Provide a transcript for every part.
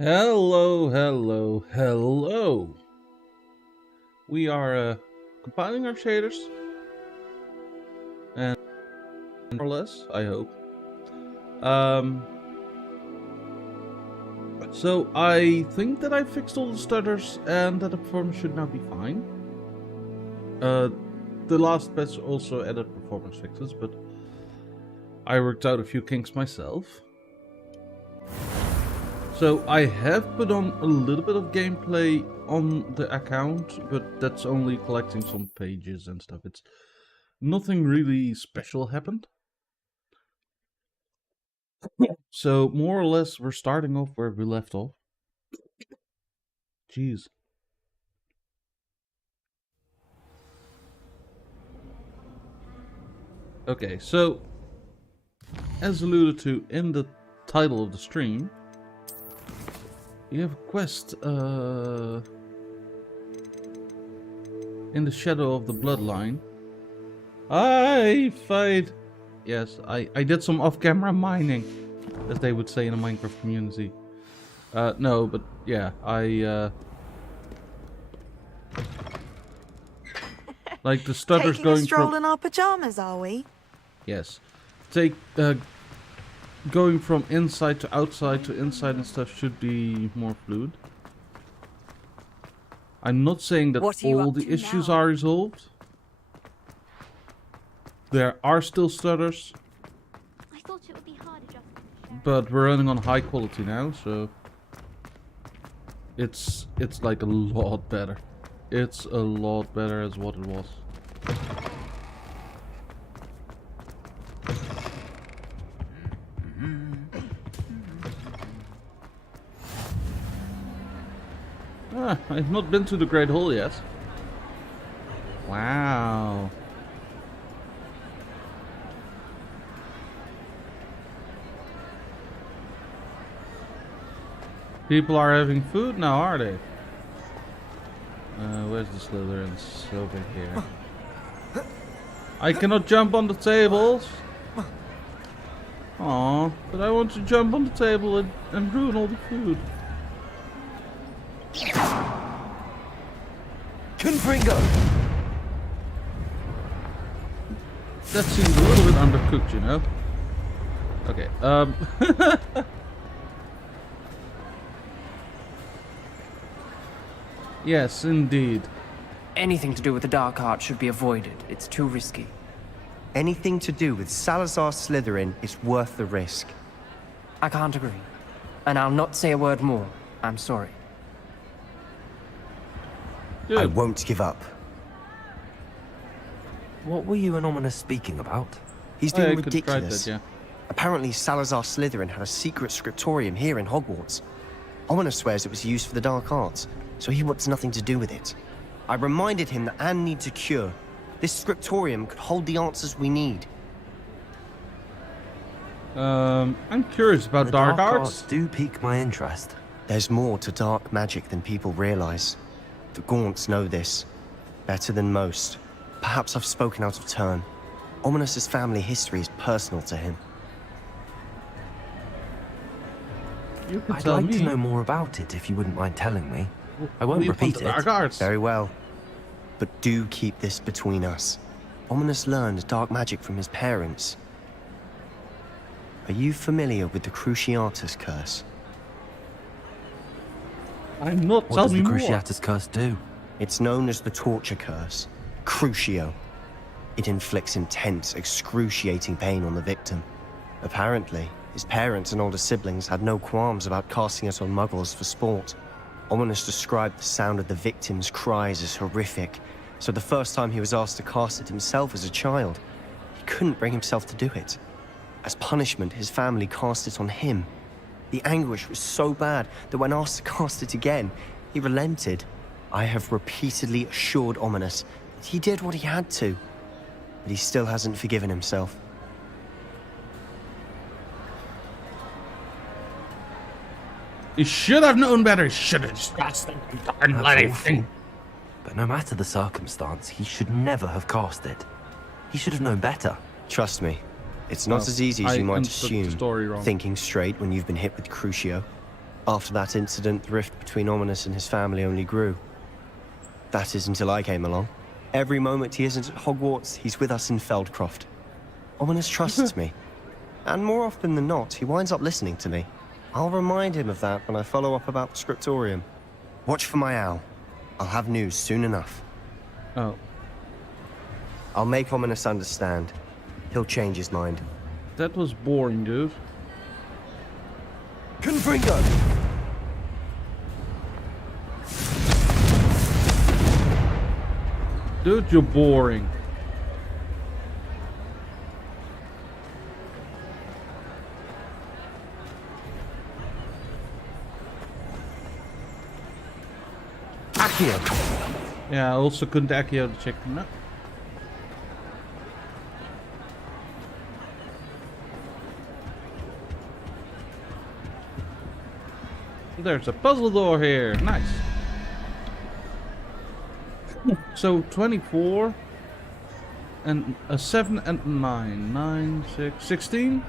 Hello, hello, hello. We are compiling our shaders, and more or less, I hope. So I think that I fixed all the stutters, and that the performance should now be fine. The last patch also added performance fixes, but I worked out a few kinks myself. So I have put on a little bit of gameplay on the account, but that's only collecting some pages and stuff. It's nothing really special happened. So more or less we're starting off where we left off. Jeez. Okay, so as alluded to in the title of the stream, you have a quest in the shadow of the bloodline. I fight. Yes, I did some off-camera mining, as they would say in the Minecraft community. No, but yeah, like the stutters Taking going a stroll from... in our pajamas, are we? Yes. Going from inside to outside to inside and stuff should be more fluid. I'm not saying that all the issues are resolved. There are still stutters. I thought it would be hard adjusting. But we're running on high quality now, so it's like a lot better. It's a lot better as what it was. I've not been to the Great Hall yet. Wow. People are having food now, are they? Where's the Slytherins? Over here. I cannot jump on the tables. Aw, but I want to jump on the table and ruin all the food. Confringo! That seems a little bit undercooked, you know? Okay, Yes, indeed. Anything to do with the dark art should be avoided. It's too risky. Anything to do with Salazar Slytherin is worth the risk. I can't agree. And I'll not say a word more. I'm sorry. Good. I won't give up. What were you and Ominous speaking about? He's doing ridiculous. That, yeah. Apparently Salazar Slytherin had a secret scriptorium here in Hogwarts. Ominous swears it was used for the dark arts, so he wants nothing to do with it. I reminded him that Anne needs a cure. This scriptorium could hold the answers we need. I'm curious about dark arts. Do pique my interest. There's more to dark magic than people realize. The Gaunts know this better than most. Perhaps I've spoken out of turn. Ominous's family history is personal to him. You can I'd tell like me. to know more about it if you wouldn't mind telling me. I won't repeat it. Dark arts. Very well. But do keep this between us. Ominous learned dark magic from his parents. Are you familiar with the Cruciatus Curse? I'm not. What Tell does me the more. Cruciatus Curse do? It's known as the Torture Curse. Crucio. It inflicts intense, excruciating pain on the victim. Apparently, his parents and older siblings had no qualms about casting it on muggles for sport. Ominous described the sound of the victim's cries as horrific, so the first time he was asked to cast it himself as a child, he couldn't bring himself to do it. As punishment, his family cast it on him. The anguish was so bad that when asked to cast it again, he relented. I have repeatedly assured Ominous that he did what he had to, but he still hasn't forgiven himself. You should have known better. You should have just cast the darn That's bloody awful. thing. But no matter the circumstance, he should never have cast it. He should have known better. Trust me, it's not Well, as easy as I you might understood the assume, story wrong. thinking straight when you've been hit with Crucio. After that incident, the rift between Ominous and his family only grew. That is until I came along. Every moment he isn't at Hogwarts, he's with us in Feldcroft. Ominous trusts me. And more often than not, he winds up listening to me. I'll remind him of that when I follow up about the scriptorium. Watch for my owl. I'll have news soon enough. Oh. I'll make Ominous understand. He'll change his mind. That was boring, dude. Confringo! Dude, you're boring. Accio! Yeah, I also couldn't Accio the chicken. No. There's a puzzle door here. Nice. So 24 and a 7 and 9. 9, 6, 16.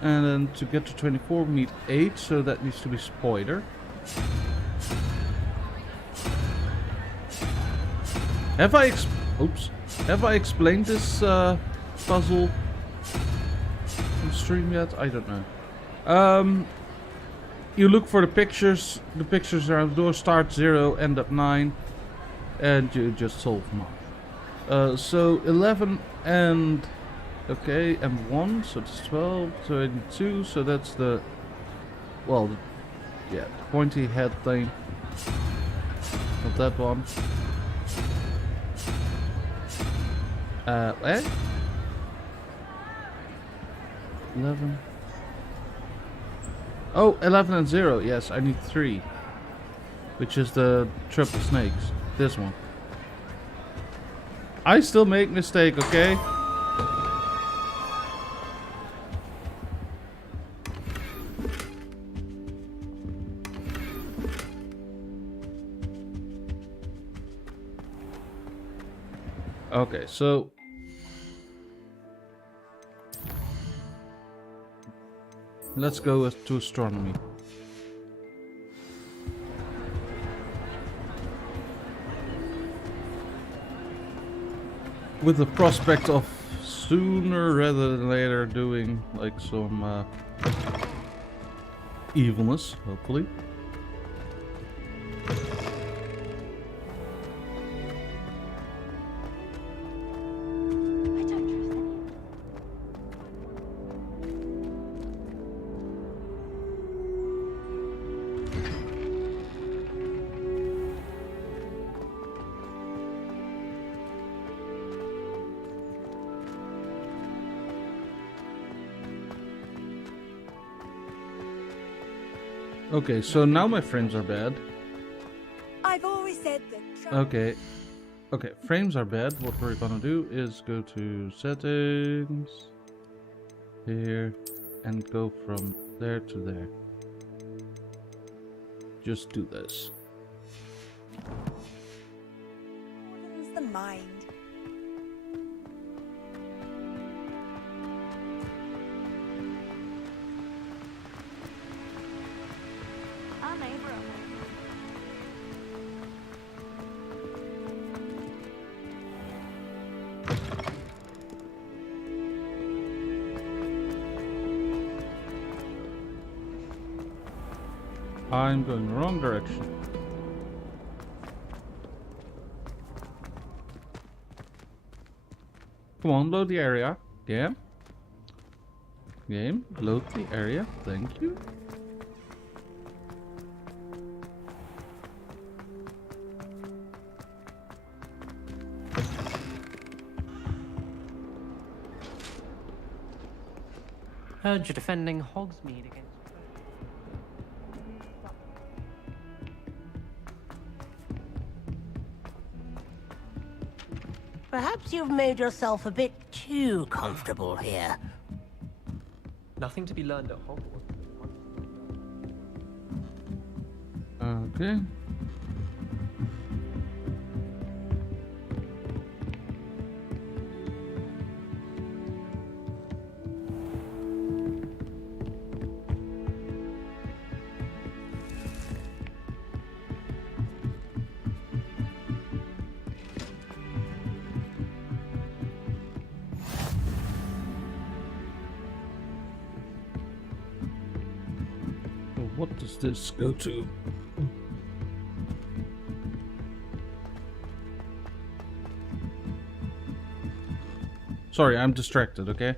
And then to get to 24 we need 8, so that needs to be spoiler. Have I explained this puzzle on stream yet? I don't know. You look for the pictures. The pictures are on the door. Start 0, end up 9, and you just solve them. So 11 and okay, and 1, so it's 12, 22. So that's the yeah, the pointy head thing. Not that one. Eh? 11. Oh, 11 and 0. Yes, I need 3. Which is the triple snakes. This one. I still make mistake, okay? Okay, so let's go to astronomy. With the prospect of sooner rather than later doing like some evilness, hopefully. Okay, so now my frames are bad. I've always said that. Okay. Okay, frames are bad. What we're gonna do is go to settings, here, and go from there to there. Just do this. Broadens the mind. Our neighbor. I'm going the wrong direction. Come on, load the area. Game. Game, load the area. Thank you. Heard you're defending Hogsmeade against... Perhaps you've made yourself a bit too comfortable here. Nothing to be learned at Hogwarts. Okay. What does this go to? Sorry, I'm distracted, okay?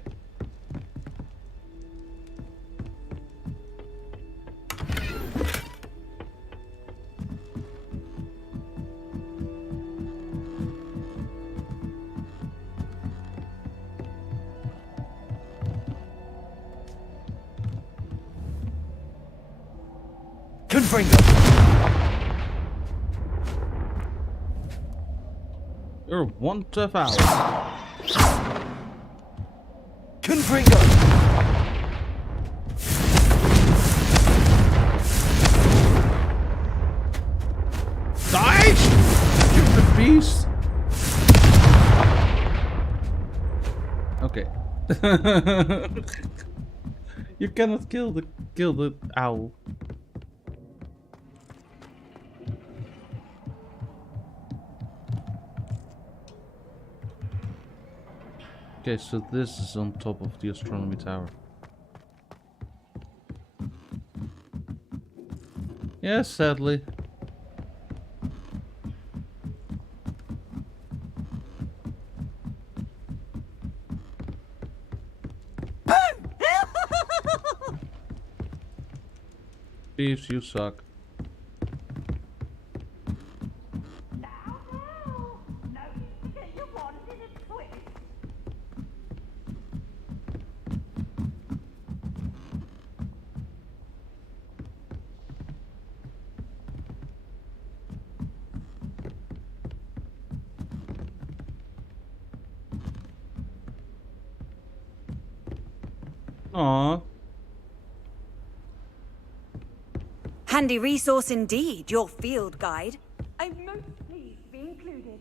You're one tough owl. Confringo! Die! Stupid beast! Okay. You cannot kill the owl. Okay, so this is on top of the astronomy tower. Yes, sadly. Beefs, you suck. Aww. Handy resource indeed, your field guide. I'm most pleased to be included.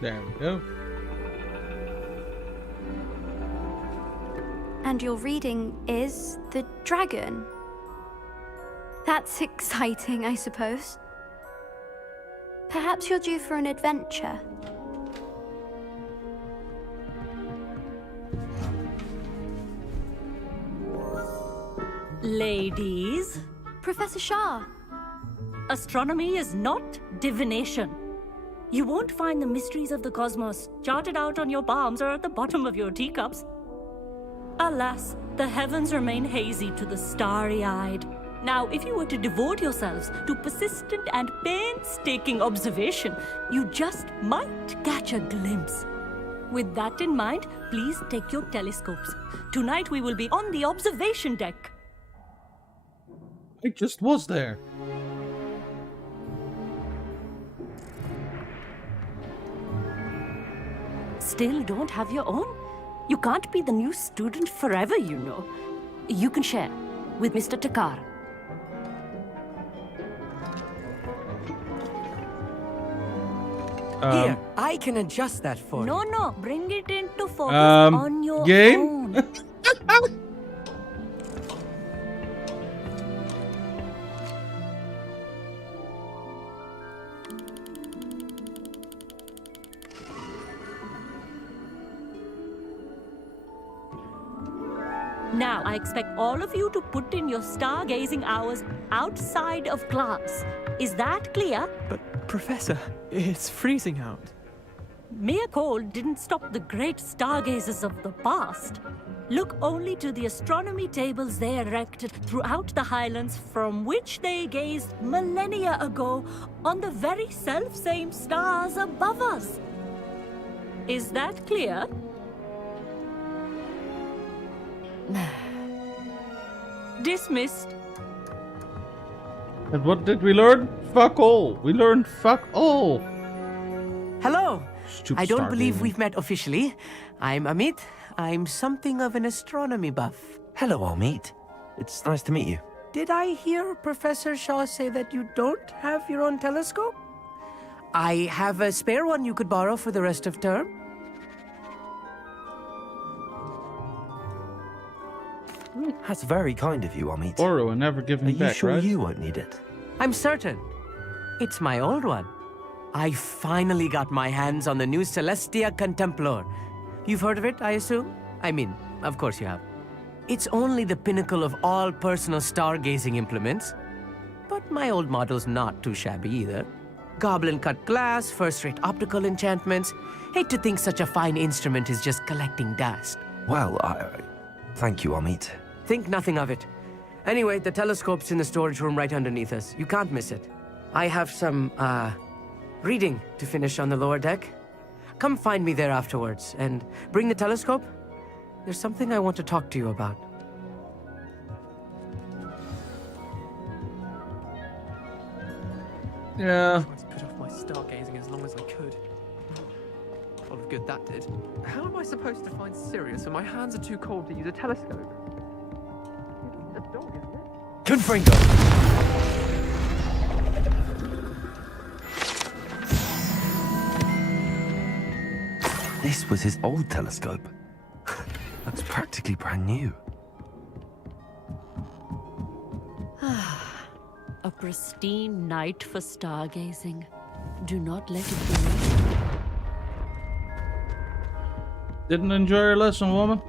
There we go. And your reading is the dragon. That's exciting, I suppose. Perhaps you're due for an adventure. Ladies, Professor Shah. astronomy is not divination. You won't find the mysteries of the cosmos charted out on your palms or at the bottom of your teacups. Alas, the heavens remain hazy to the starry-eyed. Now, if you were to devote yourselves to persistent and painstaking observation, you just might catch a glimpse. With that in mind, please take your telescopes. Tonight we will be on the observation deck. I just was there. Still don't have your own? You can't be the new student forever, you know. You can share with Mr. Takar. Here, I can adjust that for you. No, bring it into focus on your game? own. Now, I expect all of you to put in your stargazing hours outside of class. Is that clear? But, Professor, it's freezing out. Mere cold didn't stop the great stargazers of the past. Look only to the astronomy tables they erected throughout the highlands from which they gazed millennia ago on the very self-same stars above us. Is that clear? Dismissed. And what did we learn? Fuck all. We learned fuck all. Hello. Stupid I don't stargazing. believe we've met officially. I'm Amit. I'm something of an astronomy buff. Hello, Amit. It's nice to meet you. Did I hear Professor Shaw say that you don't have your own telescope? I have a spare one you could borrow for the rest of term. That's very kind of you, Amit. Borrow and never Are giving you back, sure right? you won't need it? I'm certain. It's my old one. I finally got my hands on the new Celestia Contemplar. You've heard of it, I assume? I mean, of course you have. It's only the pinnacle of all personal stargazing implements. But my old model's not too shabby either. Goblin-cut glass, first-rate optical enchantments. Hate to think such a fine instrument is just collecting dust. Well, thank you, Amit. Think nothing of it. Anyway, the telescope's in the storage room right underneath us. You can't miss it. I have some, reading to finish on the lower deck. Come find me there afterwards, and bring the telescope. There's something I want to talk to you about. Yeah. Tried to put off my stargazing as long as I could. A lot of good that did. How am I supposed to find Sirius when my hands are too cold to use a telescope? It's a dog, isn't it? Confringo! This was his old telescope. Looks practically brand new. A pristine night for stargazing. Do not let it be missed. Didn't enjoy your lesson, woman?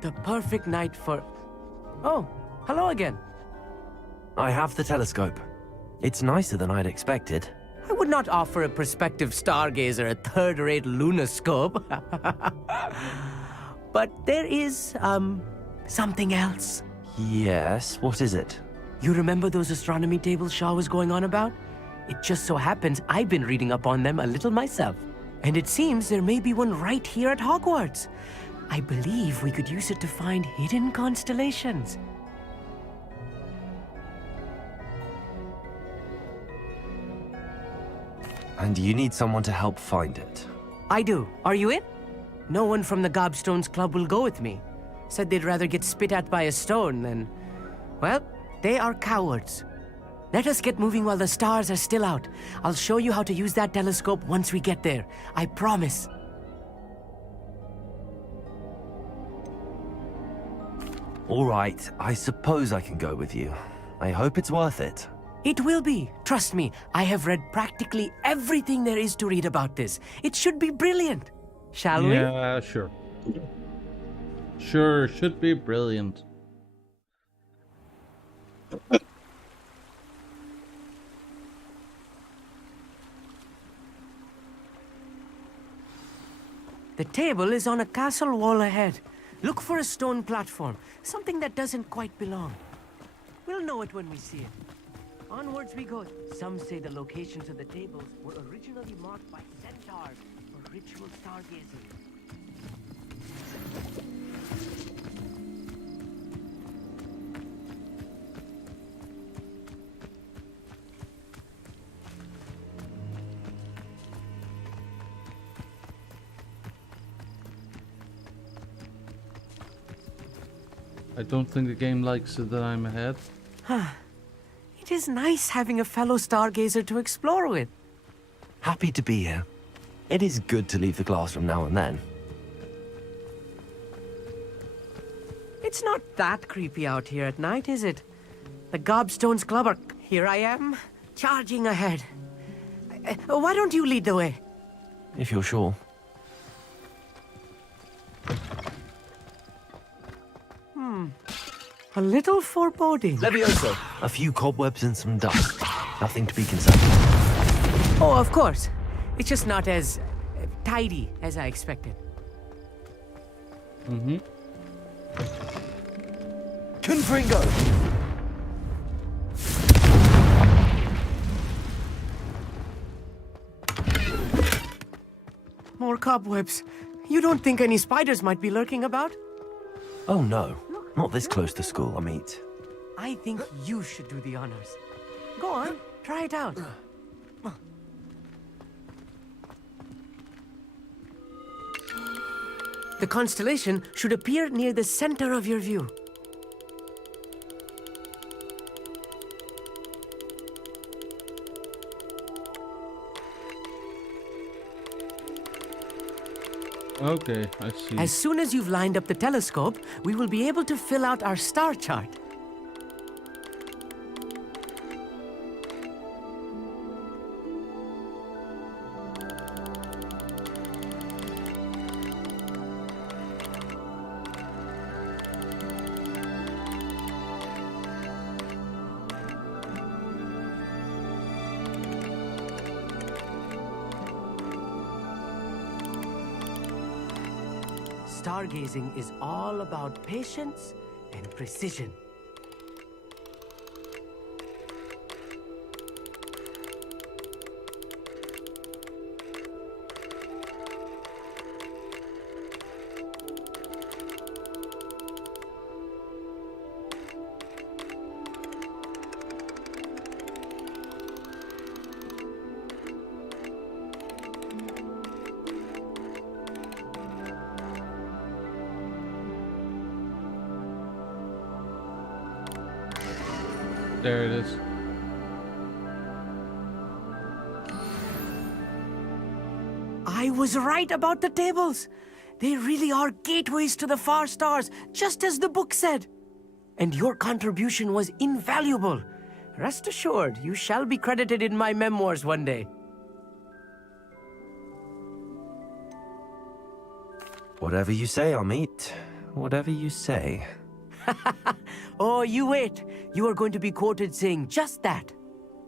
The perfect night for... Oh, hello again. I have the telescope. It's nicer than I'd expected. I would not offer a prospective stargazer a third-rate lunoscope. But there is, something else. Yes, what is it? You remember those astronomy tables Shaw was going on about? It just so happens I've been reading up on them a little myself. And it seems there may be one right here at Hogwarts. I believe we could use it to find hidden constellations. And you need someone to help find it. I do. Are you in? No one from the Gobstones Club will go with me. Said they'd rather get spit at by a stone than... Well, they are cowards. Let us get moving while the stars are still out. I'll show you how to use that telescope once we get there. I promise. All right, I suppose I can go with you. I hope it's worth it. It will be. Trust me, I have read practically everything there is to read about this. It should be brilliant. Shall we? Yeah, sure. Sure, should be brilliant. The table is on a castle wall ahead. Look for a stone platform, something that doesn't quite belong. We'll know it when we see it. Onwards we go. Some say the locations of the tables were originally marked by centaurs for ritual stargazing. I don't think the game likes it that I'm ahead. It is nice having a fellow stargazer to explore with. Happy to be here. It is good to leave the classroom now and then. It's not that creepy out here at night, is it? The Gobstones Club are... Here I am, charging ahead. Why don't you lead the way? If you're sure. A little foreboding. Levioso. A few cobwebs and some dust. Nothing to be concerned with. Oh, of course. It's just not as tidy as I expected. Mm-hmm. Confringo! More cobwebs. You don't think any spiders might be lurking about? Oh no, not this close to school, Amit. I think you should do the honors. Go on, try it out. The constellation should appear near the center of your view. Okay, I see. As soon as you've lined up the telescope, we will be able to fill out our star chart. Stargazing is all about patience and precision. There it is. I was right about the tables. They really are gateways to the far stars, just as the book said. And your contribution was invaluable. Rest assured, you shall be credited in my memoirs one day. Whatever you say, Amit. Whatever you say. Oh, you wait. You are going to be quoted saying just that.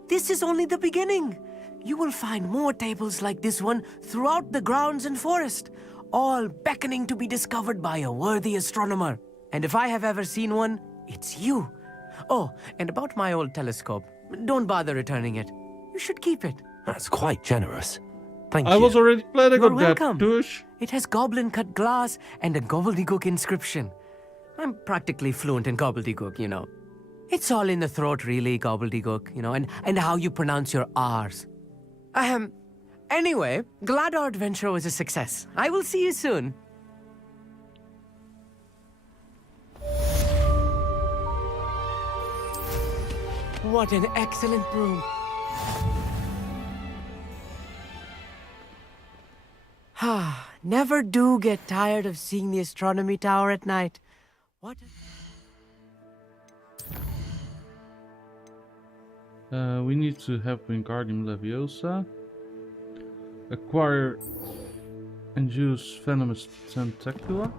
This is only the beginning. You will find more tables like this one throughout the grounds and forest, all beckoning to be discovered by a worthy astronomer. And if I have ever seen one, it's you. Oh, and about my old telescope, don't bother returning it. You should keep it. That's quite generous. Thank you. I was already planning You're on that, welcome. douche. It has goblin-cut glass and a gobbledygook inscription. I'm practically fluent in gobbledygook, you know. It's all in the throat, really, gobbledygook, you know, and how you pronounce your R's. Anyway, glad our adventure was a success. I will see you soon. What an excellent broom. Never do get tired of seeing the astronomy tower at night. What? We need to have Wingardium Leviosa. Acquire and use Venomous Tentacula.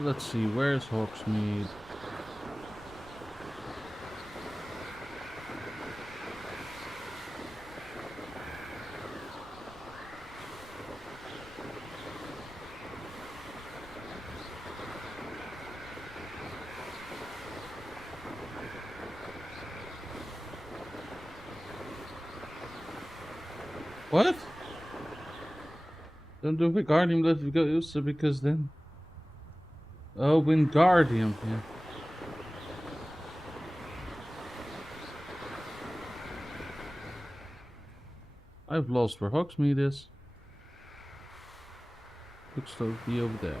Let's see, where's Hogsmeade? What? Don't do Wingardium Leviosa because then... Oh, Wingardium, yeah. I've lost where Hogsmeade is. Looks to be over there.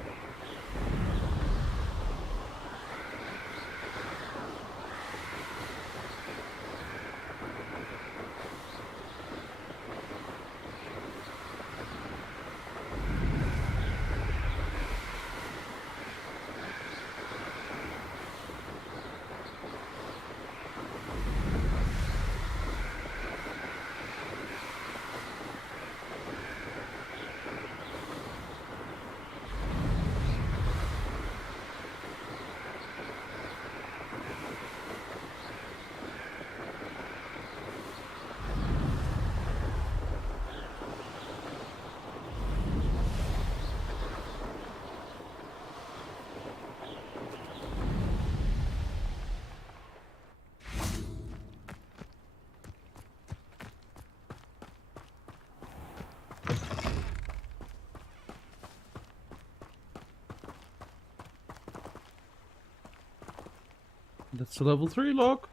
That's a level 3 lock.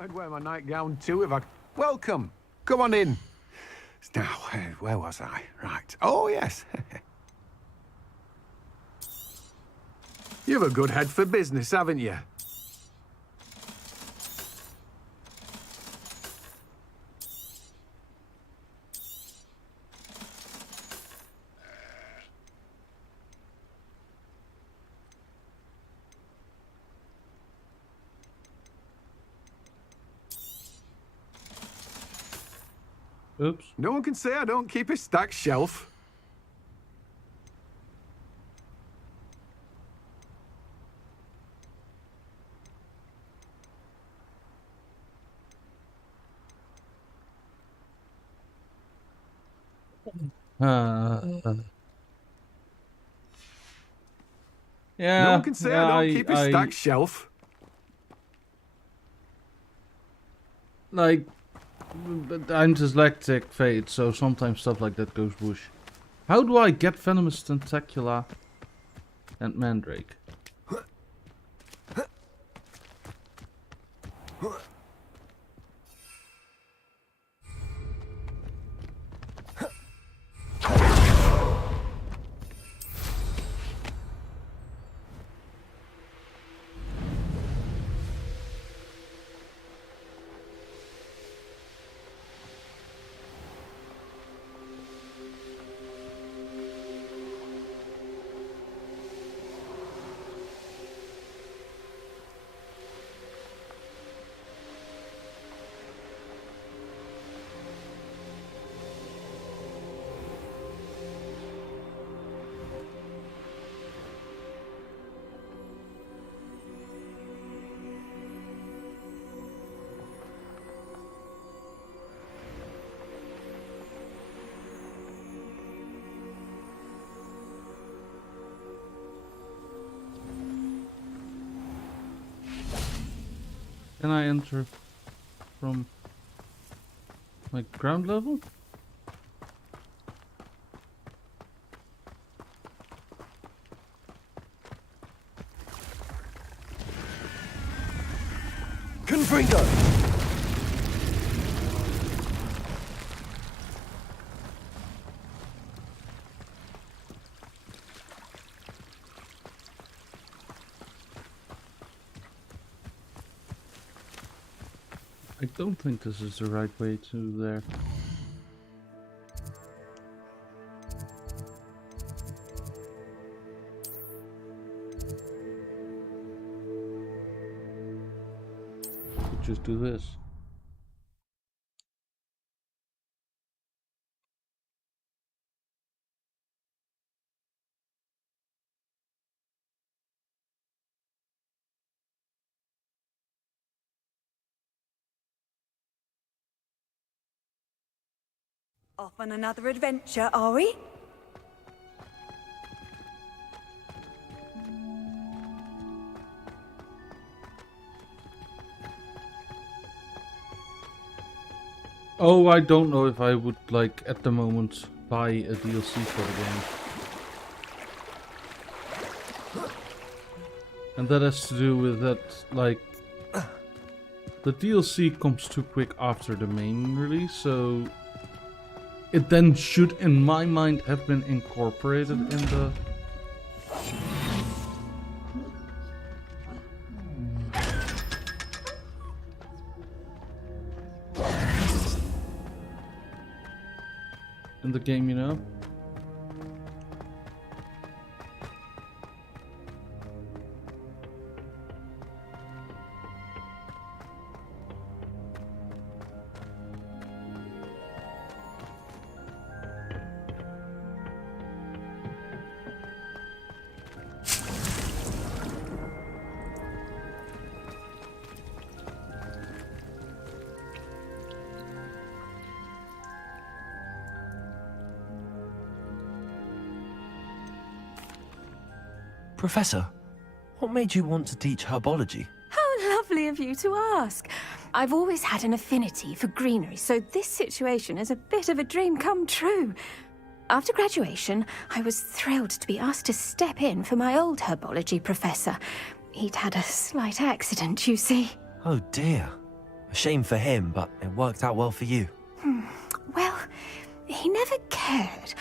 I'd wear my nightgown too if I... Welcome! Come on in. Now, where was I? Right. Oh, yes. You've a good head for business, haven't you? Oops. No one can say I don't keep a stacked shelf. Yeah. No one can say I don't keep a stacked shelf. Like, I'm dyslexic, Fate, so sometimes stuff like that goes whoosh. How do I get Venomous Tentacula and Mandrake? Can I enter from like ground level? Confringo! I don't think this is the right way to there. Could just do this. Off on another adventure, are we? Oh, I don't know if I would, like, at the moment, buy a DLC for the game. And that has to do with that, like, the DLC comes too quick after the main release, so it then should, in my mind, have been incorporated in the... in the game, you know? Professor, what made you want to teach herbology? How lovely of you to ask. I've always had an affinity for greenery, so this situation is a bit of a dream come true. After graduation, I was thrilled to be asked to step in for my old herbology professor. He'd had a slight accident, you see. Oh dear. A shame for him, but it worked out well for you. Well, he never cared,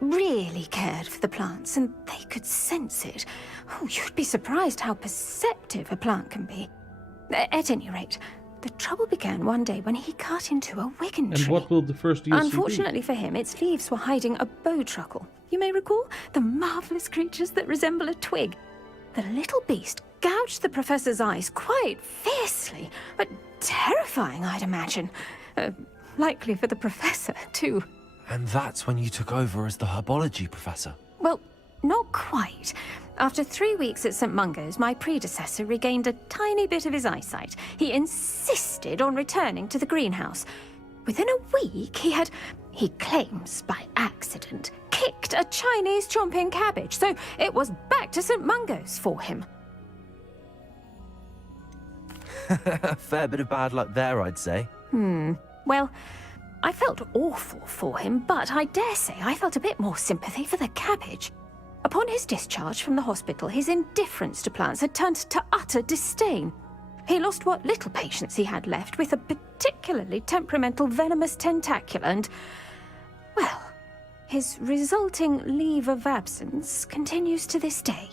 really cared for the plants, and they could sense it. Oh, you'd be surprised how perceptive a plant can be. At any rate, the trouble began one day when he cut into a Wigan tree. And what will the first DLC Unfortunately for him, its leaves were hiding a bowtruckle. You may recall the marvelous creatures that resemble a twig. The little beast gouged the professor's eyes quite fiercely, but terrifying, I'd imagine. Likely for the professor, too. And that's when you took over as the herbology professor? Well, not quite. After 3 weeks at St. Mungo's, my predecessor regained a tiny bit of his eyesight. He insisted on returning to the greenhouse. Within a week, he claims by accident, kicked a Chinese chomping cabbage, so it was back to St. Mungo's for him. A fair bit of bad luck there, I'd say. Well, I felt awful for him, but I dare say I felt a bit more sympathy for the cabbage. Upon his discharge from the hospital, his indifference to plants had turned to utter disdain. He lost what little patience he had left with a particularly temperamental venomous tentacula and, well, his resulting leave of absence continues to this day.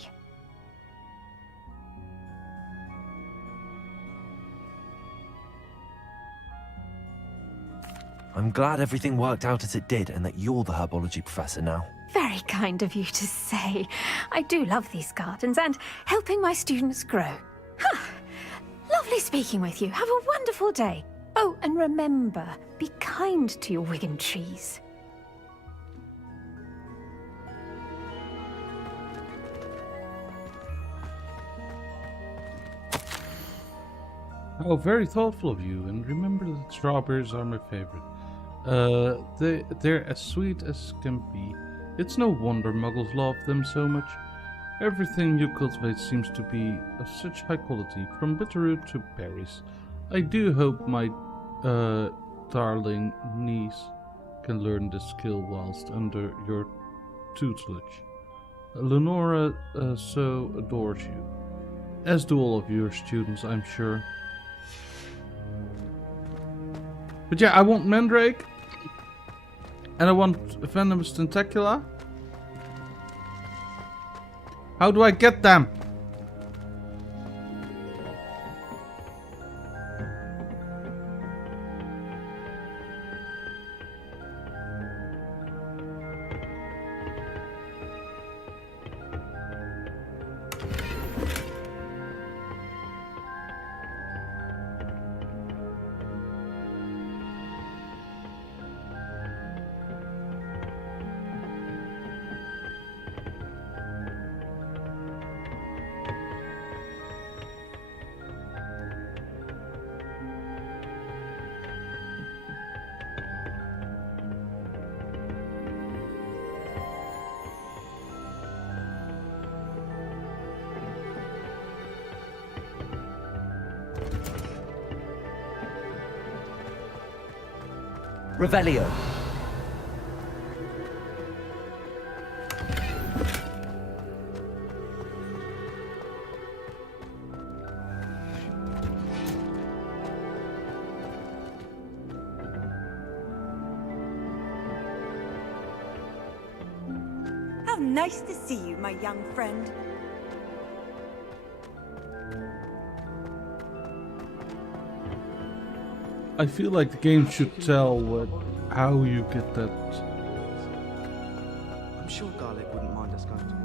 I'm glad everything worked out as it did and that you're the herbology professor now. Very kind of you to say. I do love these gardens and helping my students grow. Lovely speaking with you. Have a wonderful day. Oh, and remember, be kind to your Wigan trees. Oh, very thoughtful of you. And remember that strawberries are my favorite. They're as sweet as can be. It's no wonder muggles love them so much. Everything you cultivate seems to be of such high quality, from bitterroot to berries. I do hope my darling niece can learn this skill whilst under your tutelage. Lenora so adores you, as do all of your students, I'm sure. But yeah, I want Mandrake. And I want Venomous Tentacula. How do I get them? Revelio. How nice to see you, my young friend. I feel like the game should tell how you get that. I'm sure Garlic wouldn't mind us going to one.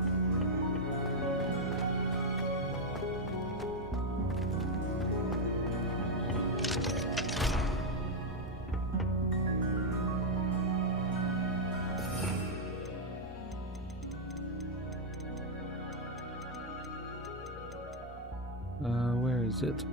Where is it?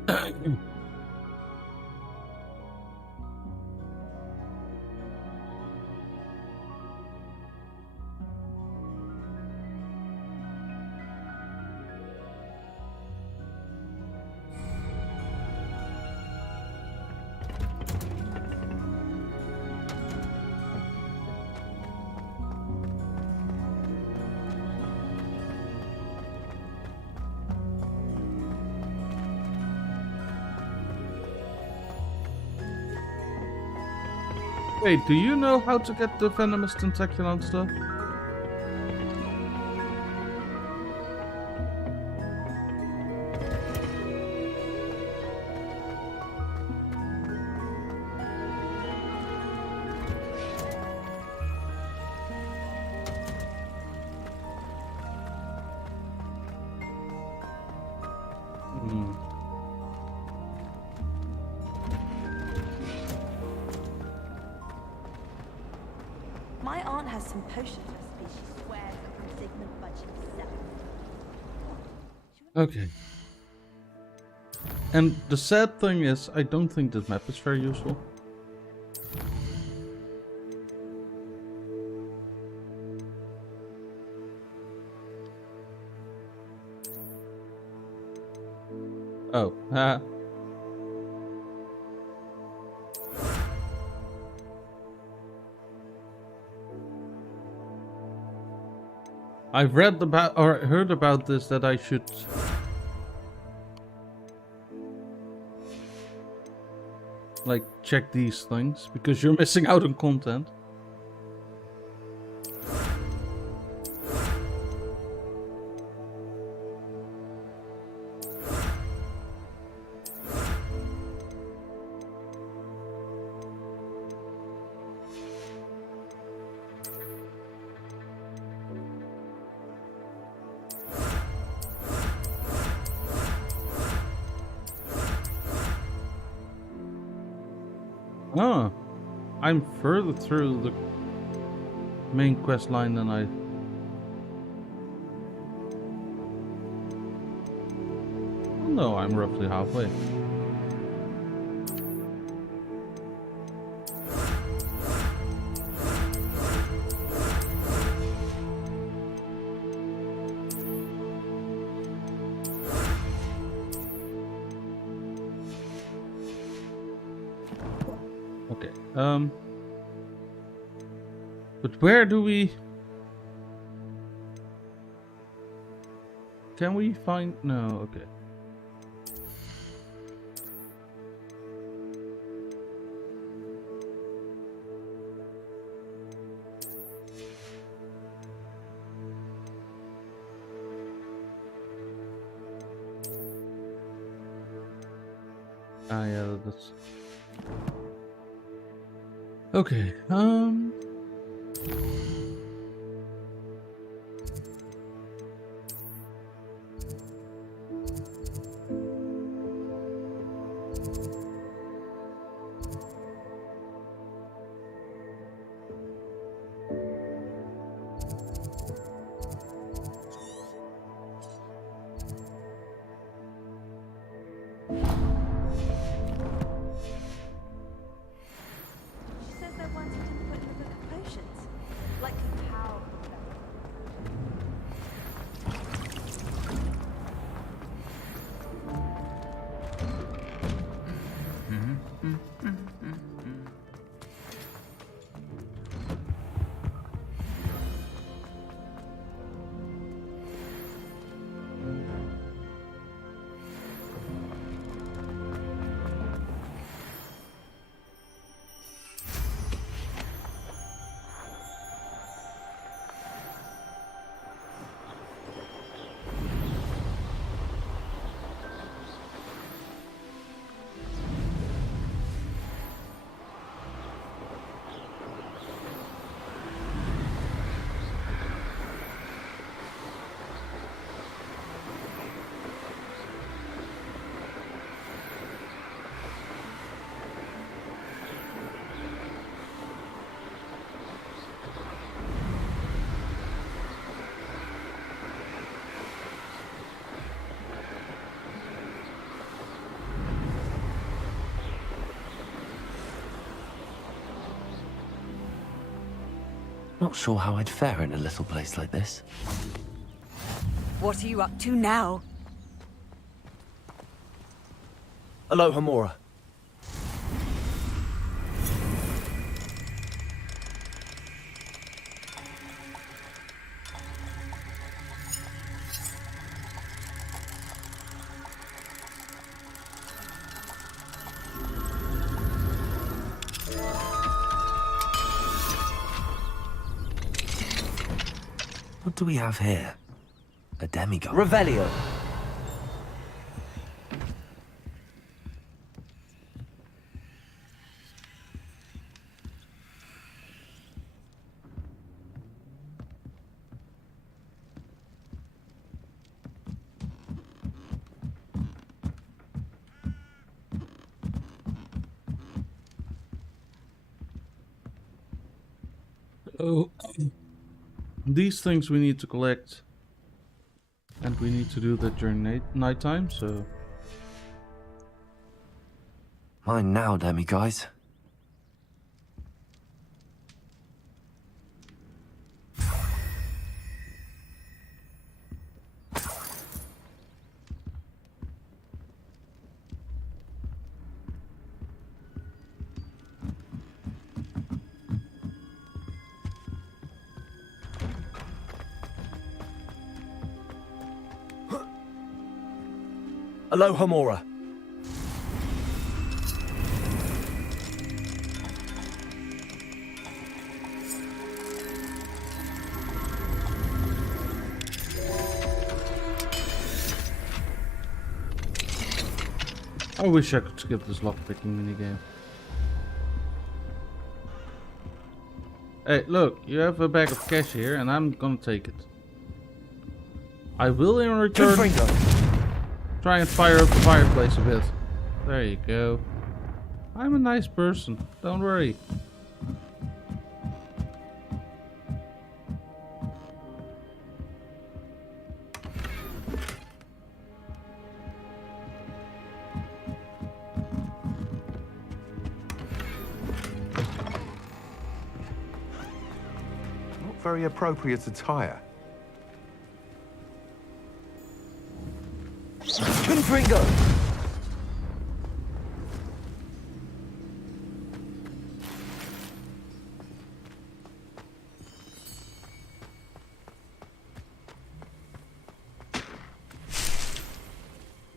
Wait, do you know how to get the venomous tentaculon stuff? My aunt has some potion recipes she swears are from Sigmund Budge himself. Okay. And the sad thing is, I don't think this map is very useful. Oh, I've read about or heard about this, that I should like check these things because you're missing out on content. Oh, I'm further through the main quest line than I... No, I'm roughly halfway. Okay, but where do we... Can we find... No, okay. Ah, yeah, that's... Okay, Not sure how I'd fare in a little place like this. What are you up to now? Aloha, Mora. What do we have here? A demigod. Revelio. Oh, these things we need to collect, and we need to do that during nighttime. So Mine now, guys. Aloha Mora. I wish I could skip this lockpicking minigame. Hey, look, you have a bag of cash here, and I'm gonna take it. I will in return try and fire up the fireplace a bit. There you go. I'm a nice person, don't worry. Not very appropriate attire. Confringo!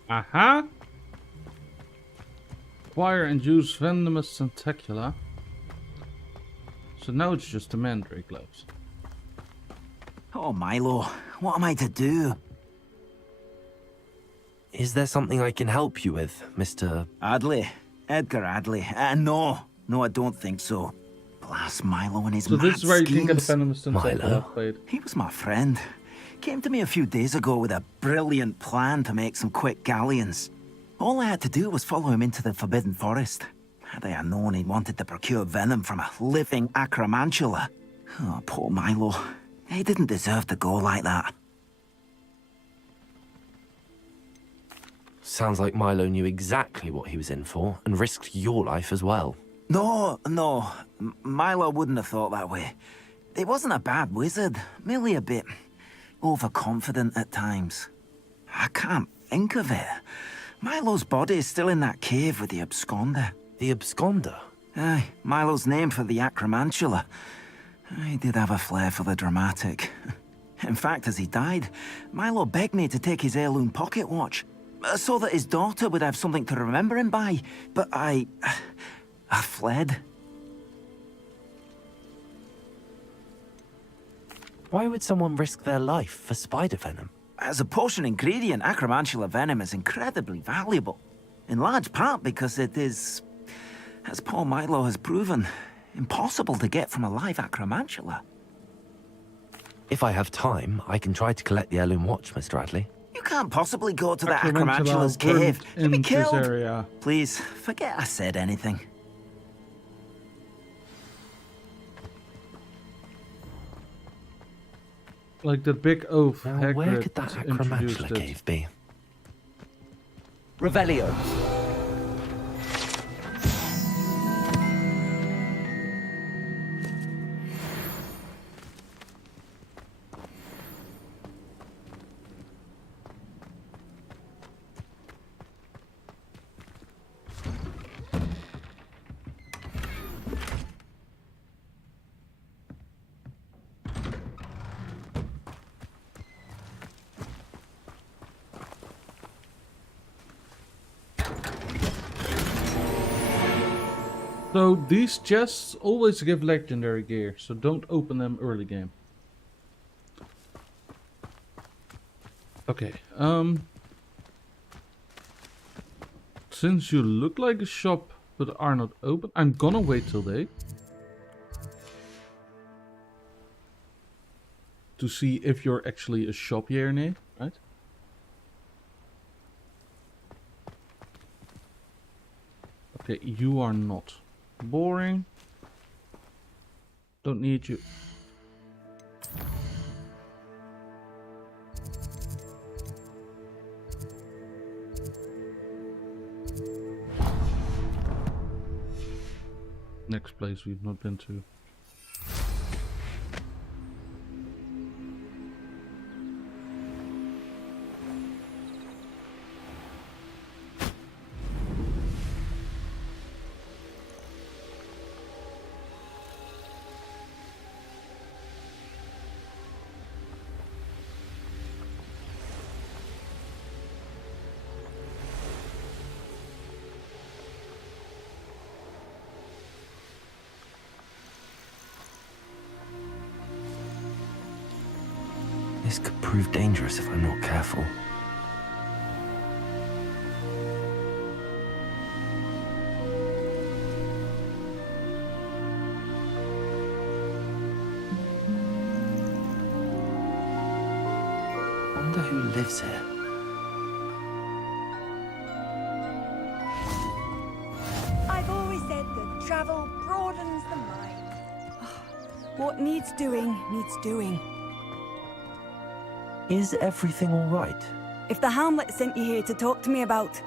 Aha! Acquire and use venomous tentacula. So now it's just the mandrake gloves. Oh, Milo, what am I to do? Is there something I can help you with, Mr. Adley? Edgar Adley? No, I don't think so. Blast Milo and his So mad this is where you can get the schemes. venomous tentacula played. He was my friend. Came to me a few days ago with a brilliant plan to make some quick galleons. All I had to do was follow him into the Forbidden Forest. Had I known he wanted to procure venom from a living acromantula. Oh, poor Milo. He didn't deserve to go like that. Sounds like Milo knew exactly what he was in for and risked your life as well. No. Milo wouldn't have thought that way. He wasn't a bad wizard, merely a bit overconfident at times. I can't think of it. Milo's body is still in that cave with the absconder. The absconder? Aye, Milo's name for the acromantula. He did have a flair for the dramatic. In fact, as he died, Milo begged me to take his heirloom pocket watch, so that his daughter would have something to remember him by. But I fled. Why would someone risk their life for spider venom? As a potion ingredient, acromantula venom is incredibly valuable. In large part because it is, as poor Milo has proven, impossible to get from a live acromantula. If I have time, I can try to collect the heirloom watch, Mr. Adley. You can't possibly go to that Acromantula acromantula's cave. You'll be in killed. this area. Please, forget I said anything. Like the big oaf. Now, where Hagrid could that introduced acromantula it. cave be? Revelio. So these chests always give legendary gear, so don't open them early game. Okay, since you look like a shop but are not open, I'm gonna wait till day to see if you're actually a shop here, nee, right? Okay, you are not. Boring. Don't need you. Next place we've not been to. This could prove dangerous if I'm not careful. Wonder who lives here. I've always said that travel broadens the mind. What needs doing, needs doing. Is everything all right? If the Hamlet sent you here to talk to me about...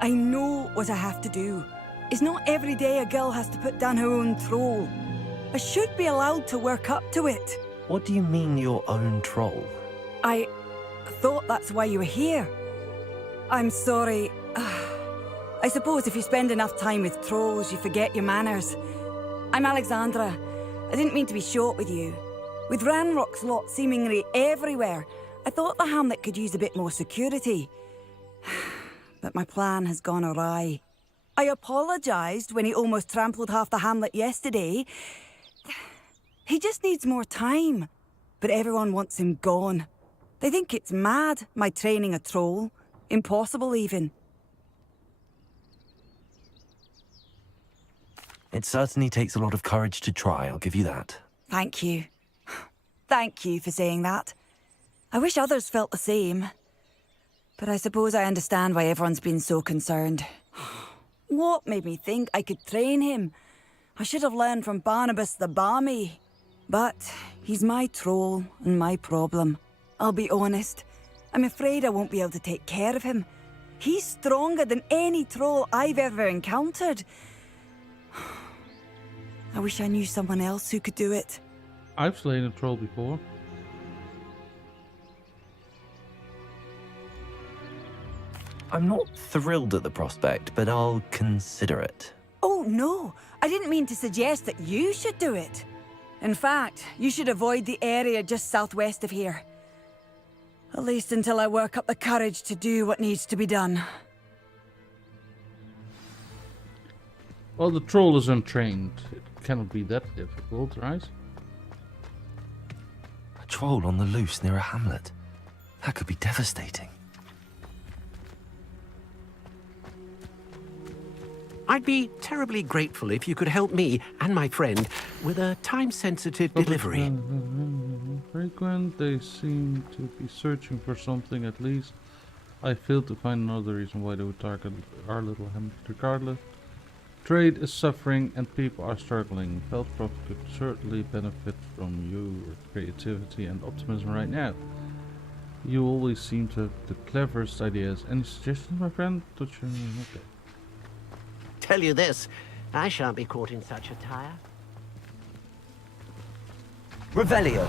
I know what I have to do. It's not every day a girl has to put down her own troll. I should be allowed to work up to it. What do you mean, your own troll? I thought that's why you were here. I'm sorry. I suppose if you spend enough time with trolls, you forget your manners. I'm Alexandra. I didn't mean to be short with you. With Ranrock's lot seemingly everywhere, I thought the Hamlet could use a bit more security. But my plan has gone awry. I apologised when he almost trampled half the Hamlet yesterday. He just needs more time. But everyone wants him gone. They think it's mad, my training a troll. Impossible, even. It certainly takes a lot of courage to try, I'll give you that. Thank you. Thank you for saying that. I wish others felt the same. But I suppose I understand why everyone's been so concerned. What made me think I could train him? I should have learned from Barnabas the Barmy. But he's my troll and my problem. I'll be honest. I'm afraid I won't be able to take care of him. He's stronger than any troll I've ever encountered. I wish I knew someone else who could do it. I've slain a troll before. I'm not thrilled at the prospect, but I'll consider it. Oh, no. I didn't mean to suggest that you should do it. In fact, you should avoid the area just southwest of here. At least until I work up the courage to do what needs to be done. Well, the troll is untrained. It cannot be that difficult, right? A troll on the loose near a hamlet. That could be devastating. I'd be terribly grateful if you could help me and my friend with a time-sensitive delivery. Frequent, they seem to be searching for something at least. I failed to find another reason why they would target our little hamlet regardless. Trade is suffering and people are struggling. Veldcroft could certainly benefit from your creativity and optimism right now. You always seem to have the cleverest ideas. Any suggestions, my friend? Okay. Tell you this, I shan't be caught in such attire. Revelio.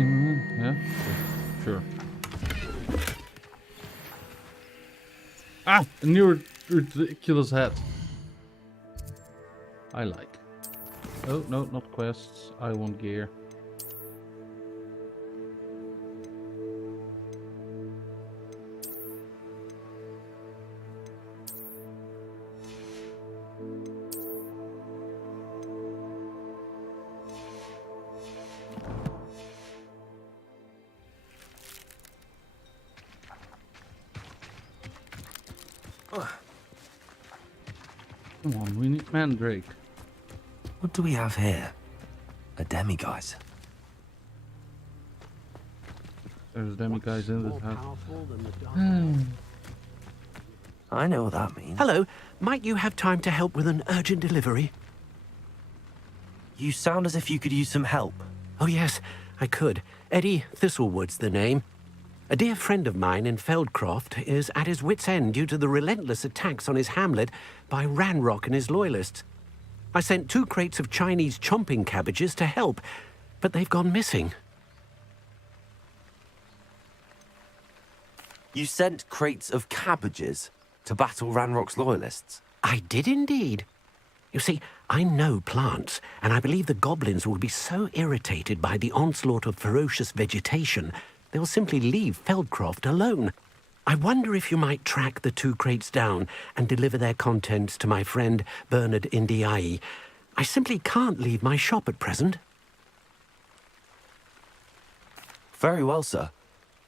Yeah, sure. Ah, a new ridiculous hat. I like. Oh, no, not quests. I want gear. Come on, we need Mandrake. What do we have here? A demiguise. There's demiguise in this house. I know what that means. Hello, might you have time to help with an urgent delivery? You sound as if you could use some help. Oh yes, I could. Eddie Thistlewood's the name. A dear friend of mine in Feldcroft is at his wit's end due to the relentless attacks on his hamlet by Ranrock and his loyalists. I sent 2 crates of Chinese chomping cabbages to help, but they've gone missing. You sent crates of cabbages to battle Ranrock's loyalists? I did indeed. You see, I know plants, and I believe the goblins will be so irritated by the onslaught of ferocious vegetation, they'll simply leave Feldcroft alone. I wonder if you might track the 2 crates down and deliver their contents to my friend Bernard Indiai. I simply can't leave my shop at present. Very well, sir.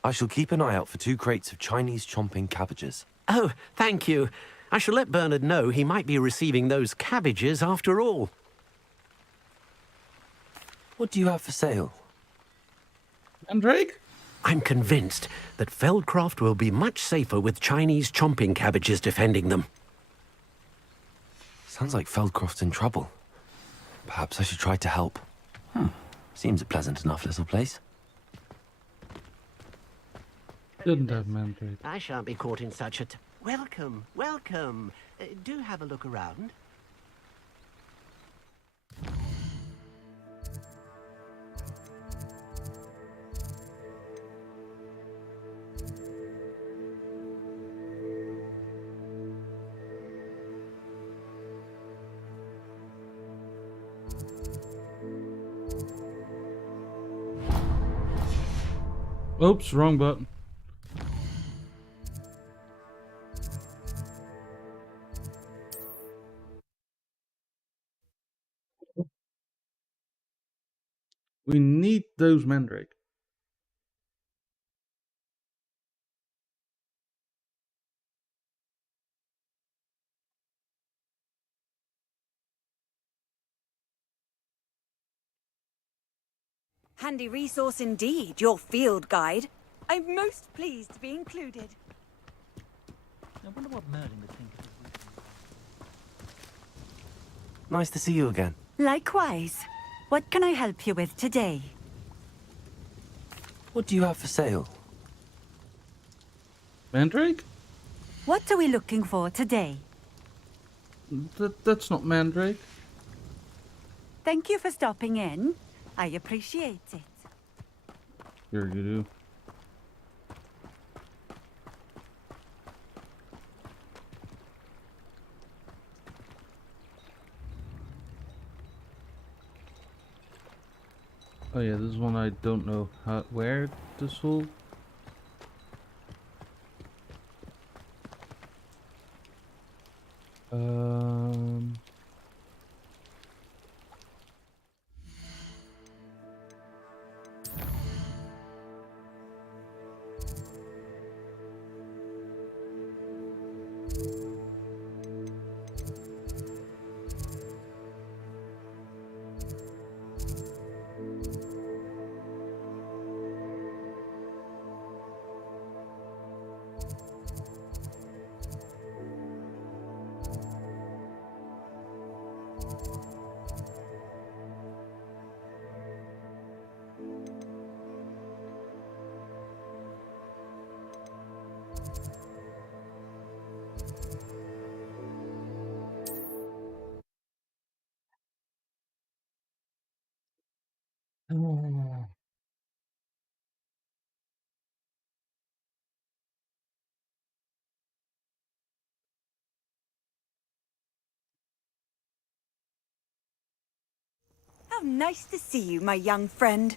I shall keep an eye out for 2 crates of Chinese chomping cabbages. Oh, thank you. I shall let Bernard know he might be receiving those cabbages after all. What do you have for sale? Mandrake? I'm convinced that Feldcroft will be much safer with Chinese chomping cabbages defending them. Sounds like Feldcroft's in trouble. Perhaps I should try to help. Seems a pleasant enough little place. Didn't have Mandrake. I shan't be caught in such a... Welcome, welcome. Do have a look around. Oops, wrong button. We need those Mandrake. Handy resource indeed, your field guide. I'm most pleased to be included. I wonder what Merlin would think of his. Nice to see you again. Likewise. What can I help you with today? What do you have for sale? Mandrake? What are we looking for today? That's not Mandrake. Thank you for stopping in. I appreciate it. Here you do. Oh yeah, this is one I don't know where this will. nice to see you, my young friend.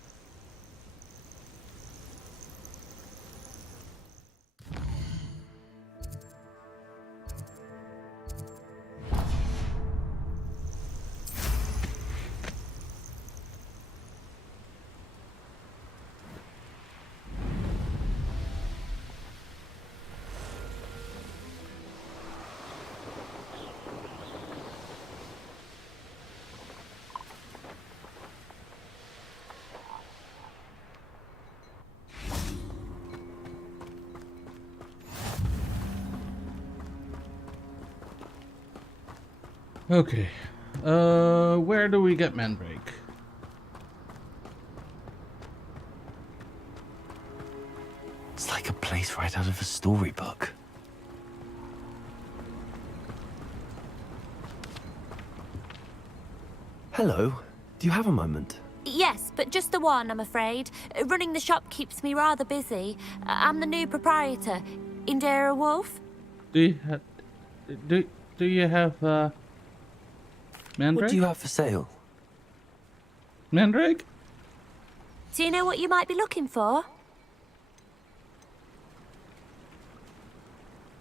Okay. Where do we get Mandrake? It's like a place right out of a storybook. Hello. Do you have a moment? Yes, but just the one, I'm afraid. Running the shop keeps me rather busy. I'm the new proprietor, Indira Wolf. Do you have Mandrake? What do you have for sale? Mandrake? Do you know what you might be looking for?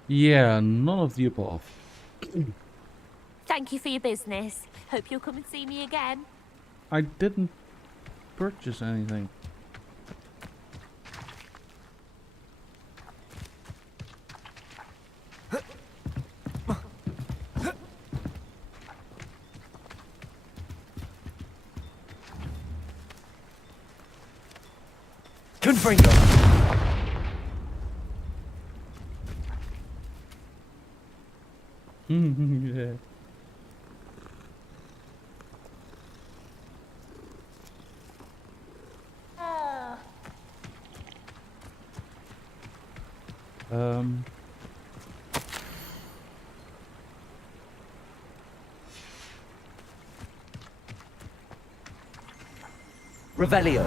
Yeah, none of the above. Thank you for your business. Hope you'll come and see me again. I didn't purchase anything. Confringo! Yeah. Revelio.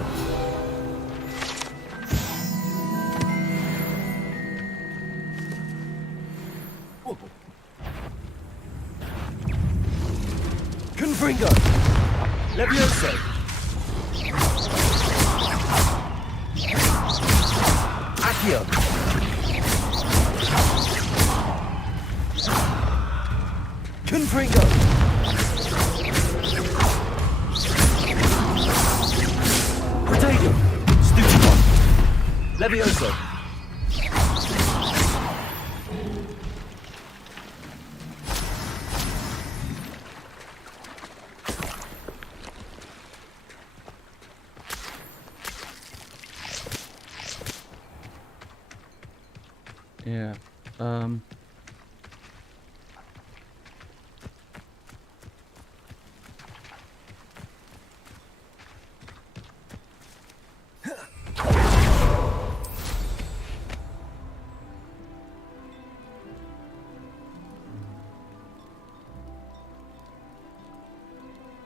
Confringo! Levioso! Accio! Confringo! Protego! Stupefy! Levioso! Yeah.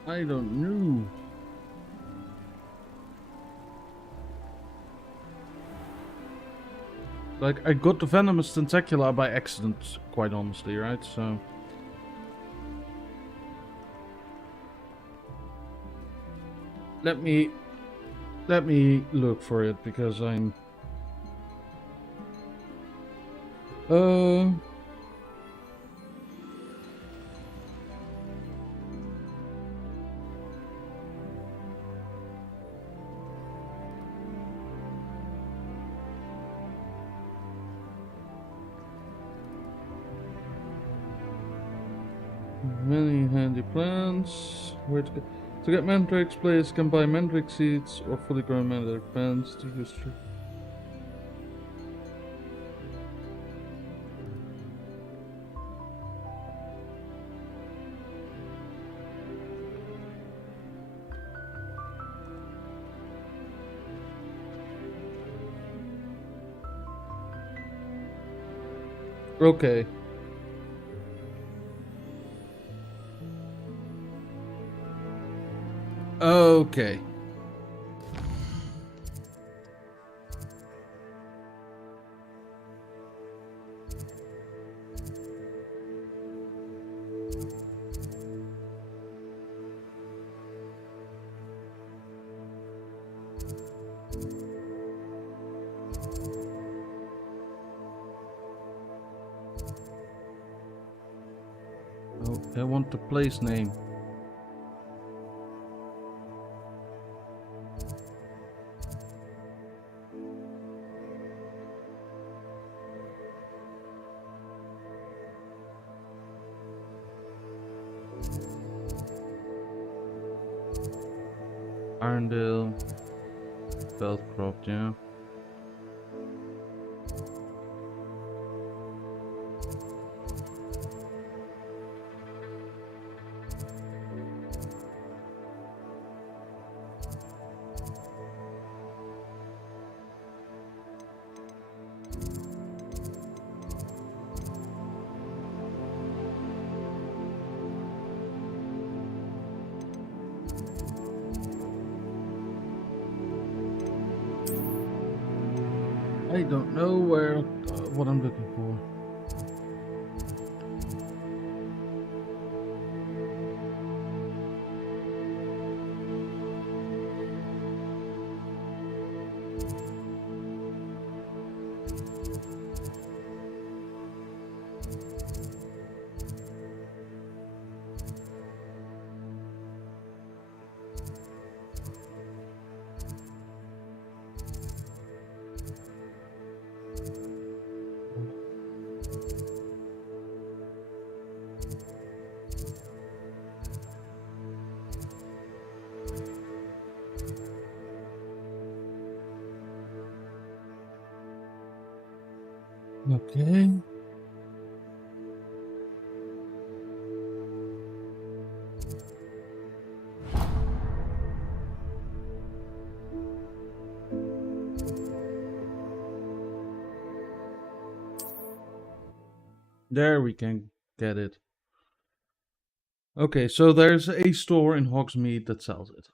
I don't know. Like, I got the venomous tentacula by accident, quite honestly, right? So... Let me look for it, because I'm... Many handy plants. Where to get? To get mandrakes, players can buy mandrake seeds or fully grown mandrake plants to use. Okay. Okay. Oh, I want the place name. Arndale, Veldcroft, yeah. I don't know what I'm looking for. Okay. There we can get it. Okay, so there's a store in Hogsmeade that sells it.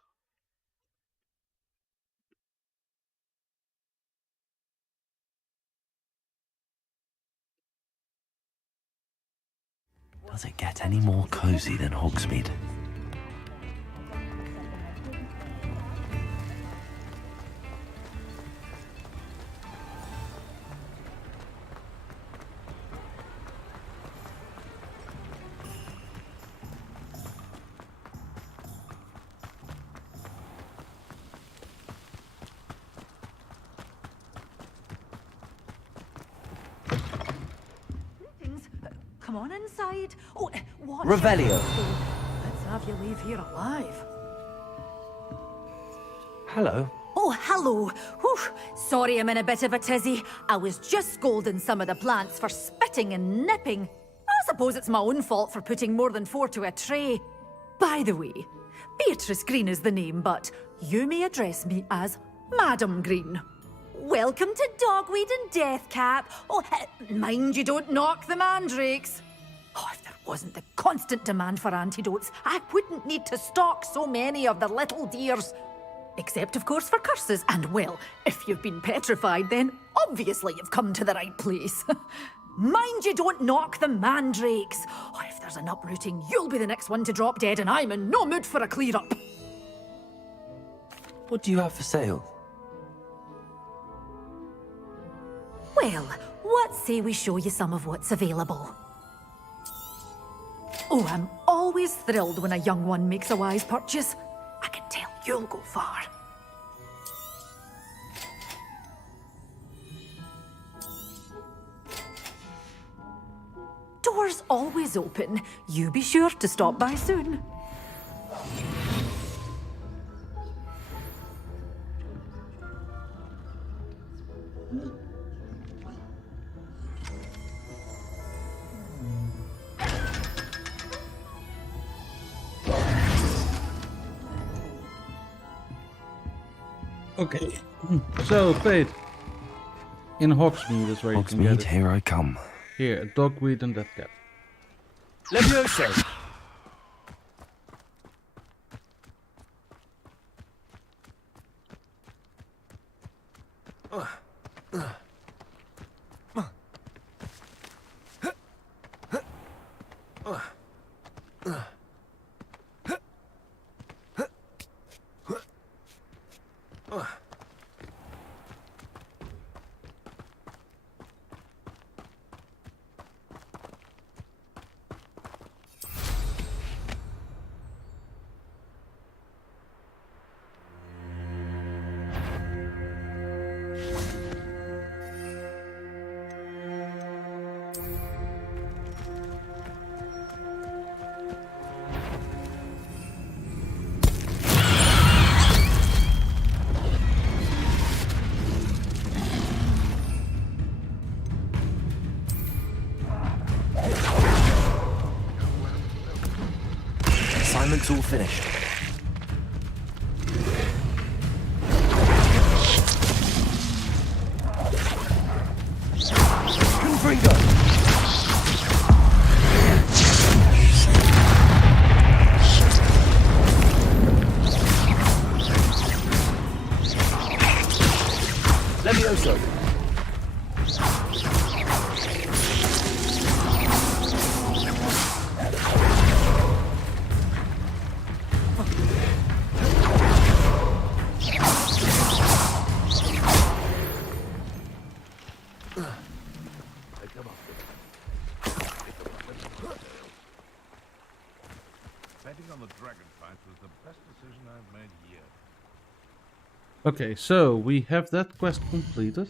Does it get any more cozy than Hogsmeade? Come on inside. Oh, what? Revelio. Let's have you leave here alive. Hello. Oh, hello. Whew. Sorry I'm in a bit of a tizzy. I was just scolding some of the plants for spitting and nipping. I suppose it's my own fault for putting more than 4 to a tray. By the way, Beatrice Green is the name, but you may address me as Madam Green. Welcome to Dogweed and Deathcap. Oh, mind you don't knock the mandrakes. Oh, if there wasn't the constant demand for antidotes, I wouldn't need to stock so many of the little dears. Except, of course, for curses. And, well, if you've been petrified, then obviously you've come to the right place. Mind you don't knock the mandrakes. Oh, if there's an uprooting, you'll be the next one to drop dead, and I'm in no mood for a clear-up. What do you have for sale? Well, what say we show you some of what's available? Oh, I'm always thrilled when a young one makes a wise purchase. I can tell you'll go far. Doors always open. You be sure to stop by soon. Okay, so Fate. In Hogsmeade is where you can get Hogsmeade, it. here I come. Here, Dogweed and Deathcap. Levioso. Assignment's all finished. Confringo! Levioso! Betting on the dragon fight was the best decision I've made yet. Okay, so we have that quest completed.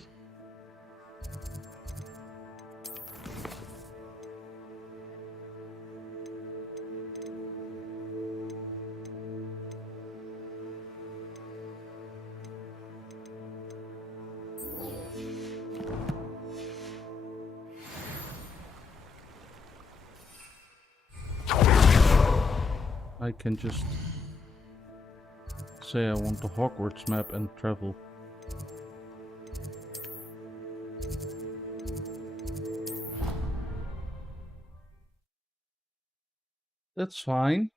I can just say I want the Hogwarts map and travel. That's fine.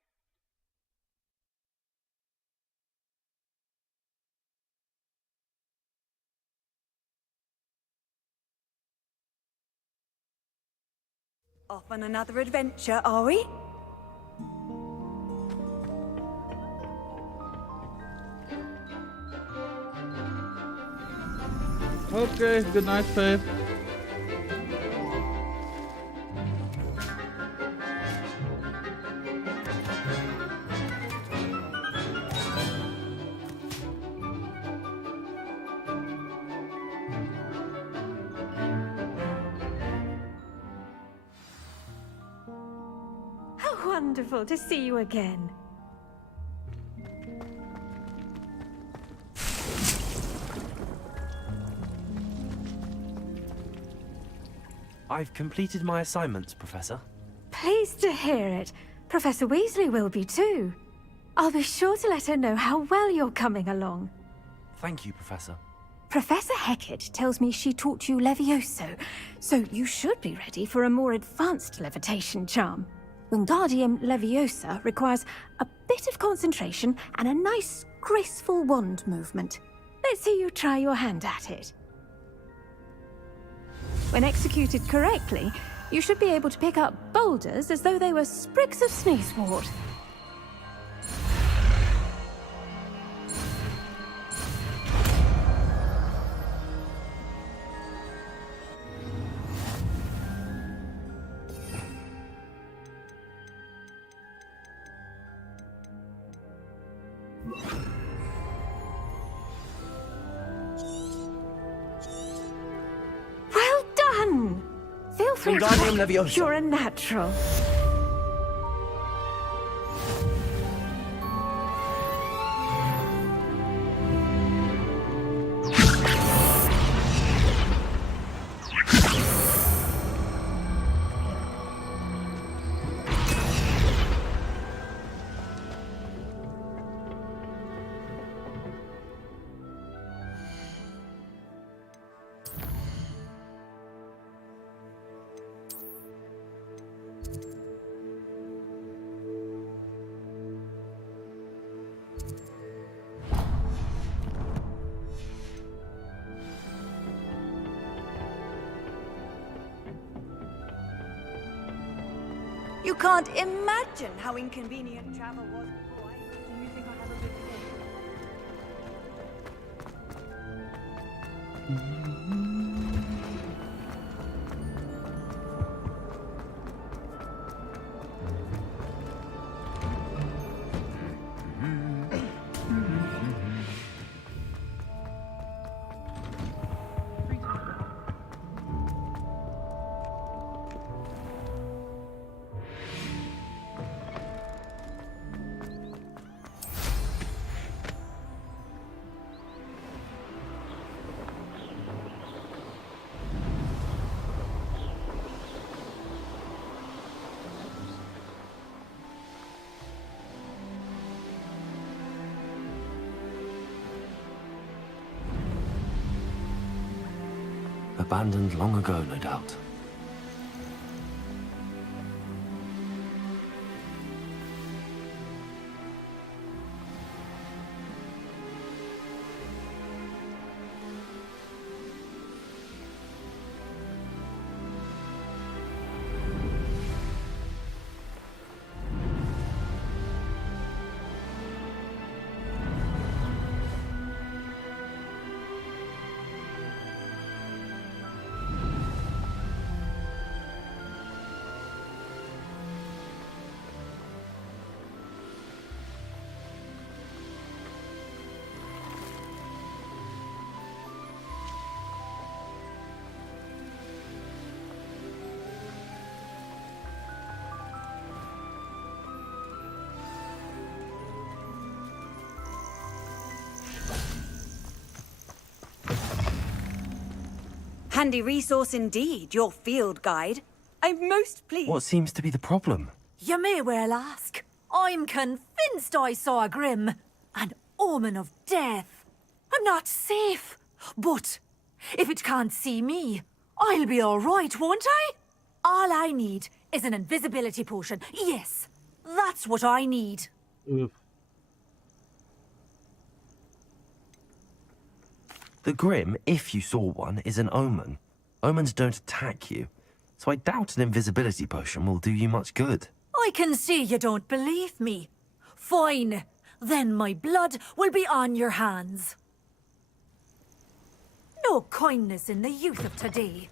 Off on another adventure, are we? Okay, good night, Faith. How wonderful to see you again. I've completed my assignments, Professor. Pleased to hear it. Professor Weasley will be too. I'll be sure to let her know how well you're coming along. Thank you, Professor. Professor Hecat tells me she taught you Levioso, so you should be ready for a more advanced levitation charm. Wingardium Leviosa requires a bit of concentration and a nice, graceful wand movement. Let's see you try your hand at it. When executed correctly, you should be able to pick up boulders as though they were sprigs of sneezewort. Well done! Feel free to Wingardium Leviosa. You're a natural. You can't imagine how inconvenient travel was before. Do you think I have a good Abandoned long ago, no doubt. Handy resource indeed, your field guide. I'm most pleased. What seems to be the problem? You may well ask. I'm convinced I saw a grim, an omen of death. I'm not safe, but if it can't see me, I'll be all right, won't I? All I need is an invisibility potion. Yes, that's what I need. Oof. The Grim, if you saw one, is an omen. Omens don't attack you, so I doubt an invisibility potion will do you much good. I can see you don't believe me. Fine, then my blood will be on your hands. No kindness in the youth of today.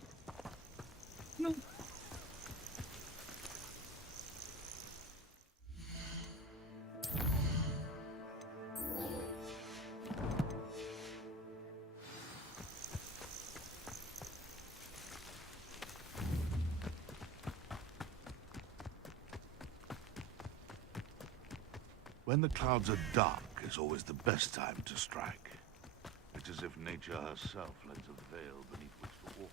When the clouds are dark is always the best time to strike. It's as if nature herself lends a veil beneath which to walk.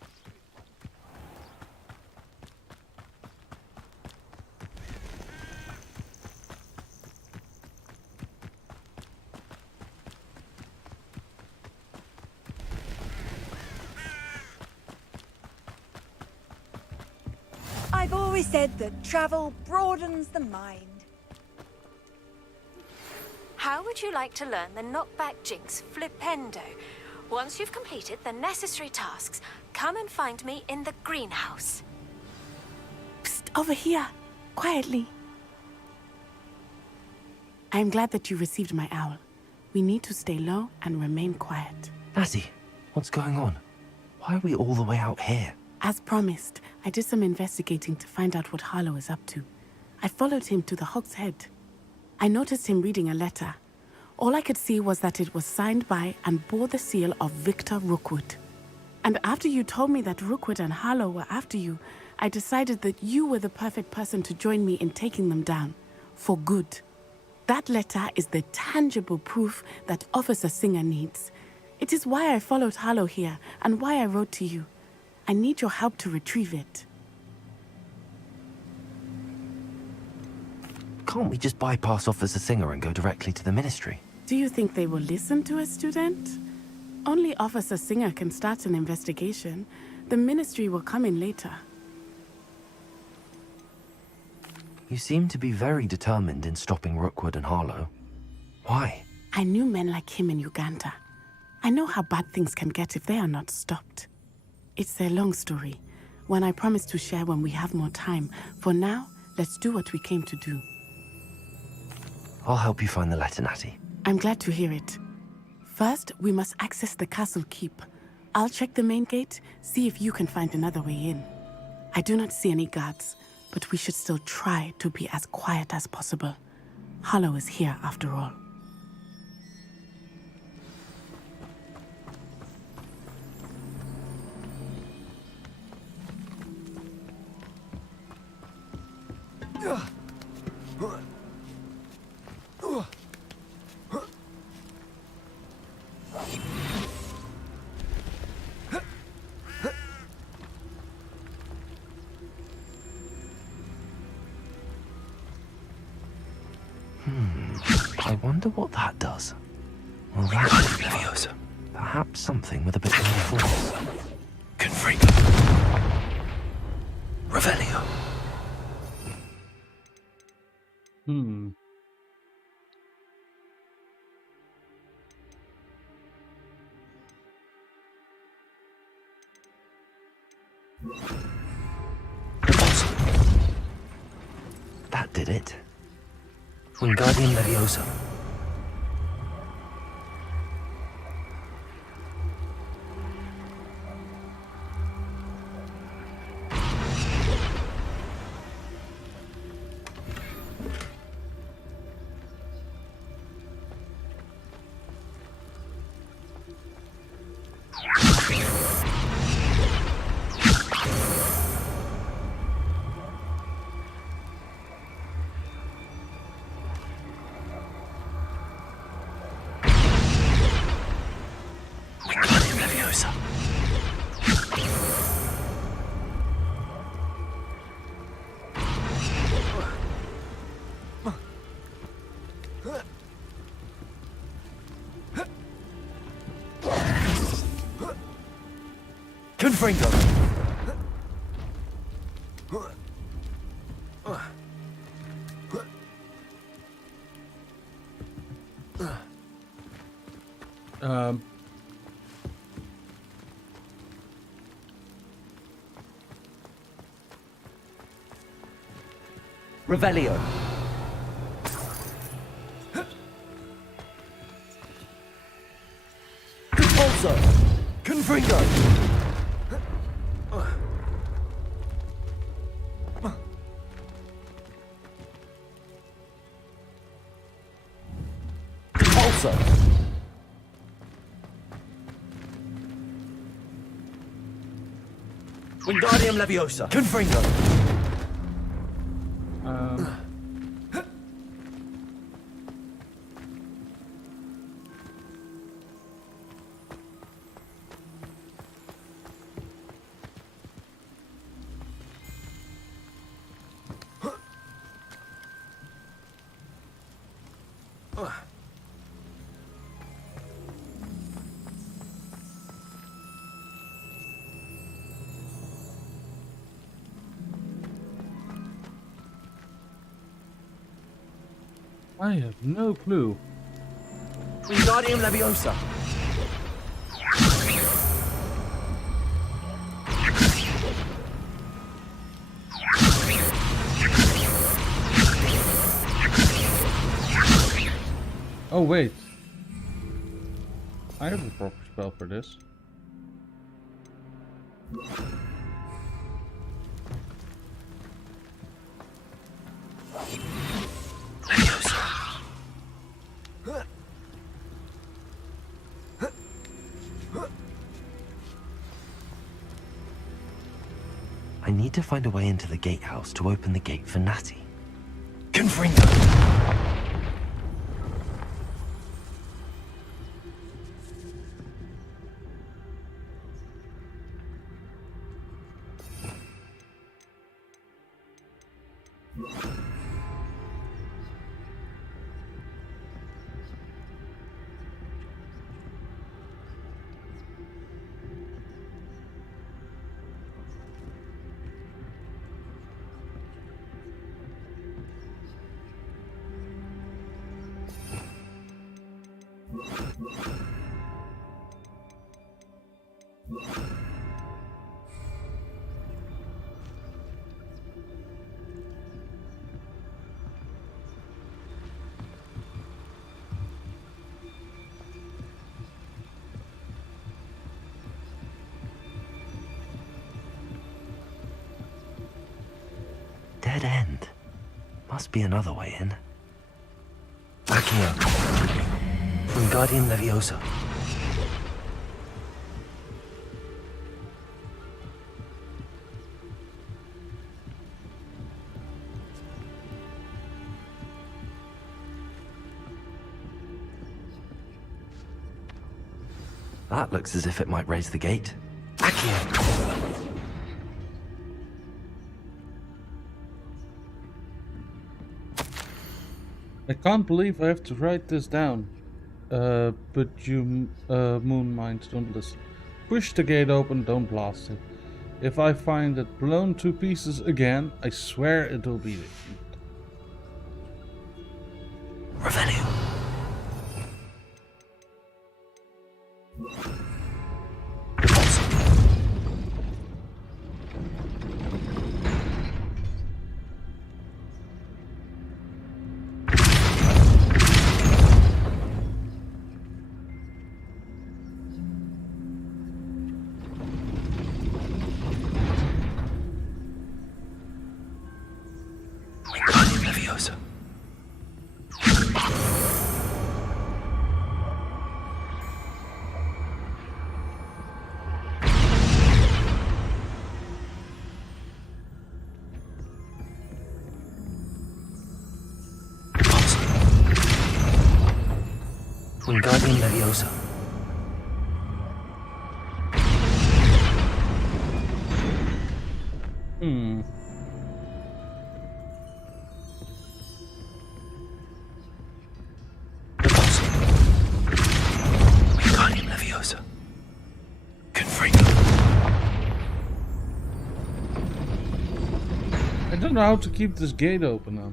I've always said that travel broadens the mind. How would you like to learn the knockback jinx flipendo? Once you've completed the necessary tasks, come and find me in the greenhouse. Psst, over here, quietly. I'm glad that you received my owl. We need to stay low and remain quiet. Natty, what's going on? Why are we all the way out here? As promised, I did some investigating to find out what Harlow is up to. I followed him to the Hog's Head. I noticed him reading a letter. All I could see was that it was signed by and bore the seal of Victor Rookwood. And after you told me that Rookwood and Harlow were after you, I decided that you were the perfect person to join me in taking them down. For good. That letter is the tangible proof that Officer Singer needs. It is why I followed Harlow here and why I wrote to you. I need your help to retrieve it. Can't we just bypass Officer Singer and go directly to the Ministry? Do you think they will listen to a student? Only Officer Singer can start an investigation. The Ministry will come in later. You seem to be very determined in stopping Rookwood and Harlow. Why? I knew men like him in Uganda. I know how bad things can get if they are not stopped. It's a long story, one I promise to share when we have more time. For now, let's do what we came to do. I'll help you find the letter, Natty. I'm glad to hear it. First, we must access the castle keep. I'll check the main gate, see if you can find another way in. I do not see any guards, but we should still try to be as quiet as possible. Harlow is here after all. I wonder what that does. Well, that's perhaps something with a bit more force. Confringo. Revelio. Hmm. That did it. Wingardium Leviosa. Wingardium Leviosa. Confringo. Revelio. Compulso. Confringo. Compulso. Wingardium Leviosa. Confringo. I have no clue. Wingardium Leviosa. Oh wait. I have a proper spell for this. I need to find a way into the gatehouse to open the gate for Natty. Confringo! Dead end. Must be another way in. Accio. Wingardium Leviosa. That looks as if it might raise the gate. Accio. I can't believe I have to write this down. But you moon minds don't listen. Push the gate open, don't blast it. If I find it blown to pieces again, I swear it will be it. Revelio. Wingardium Leviosa. Wingardium Leviosa. Hmm. Wingardium Leviosa. Confringo. I don't know how to keep this gate open now.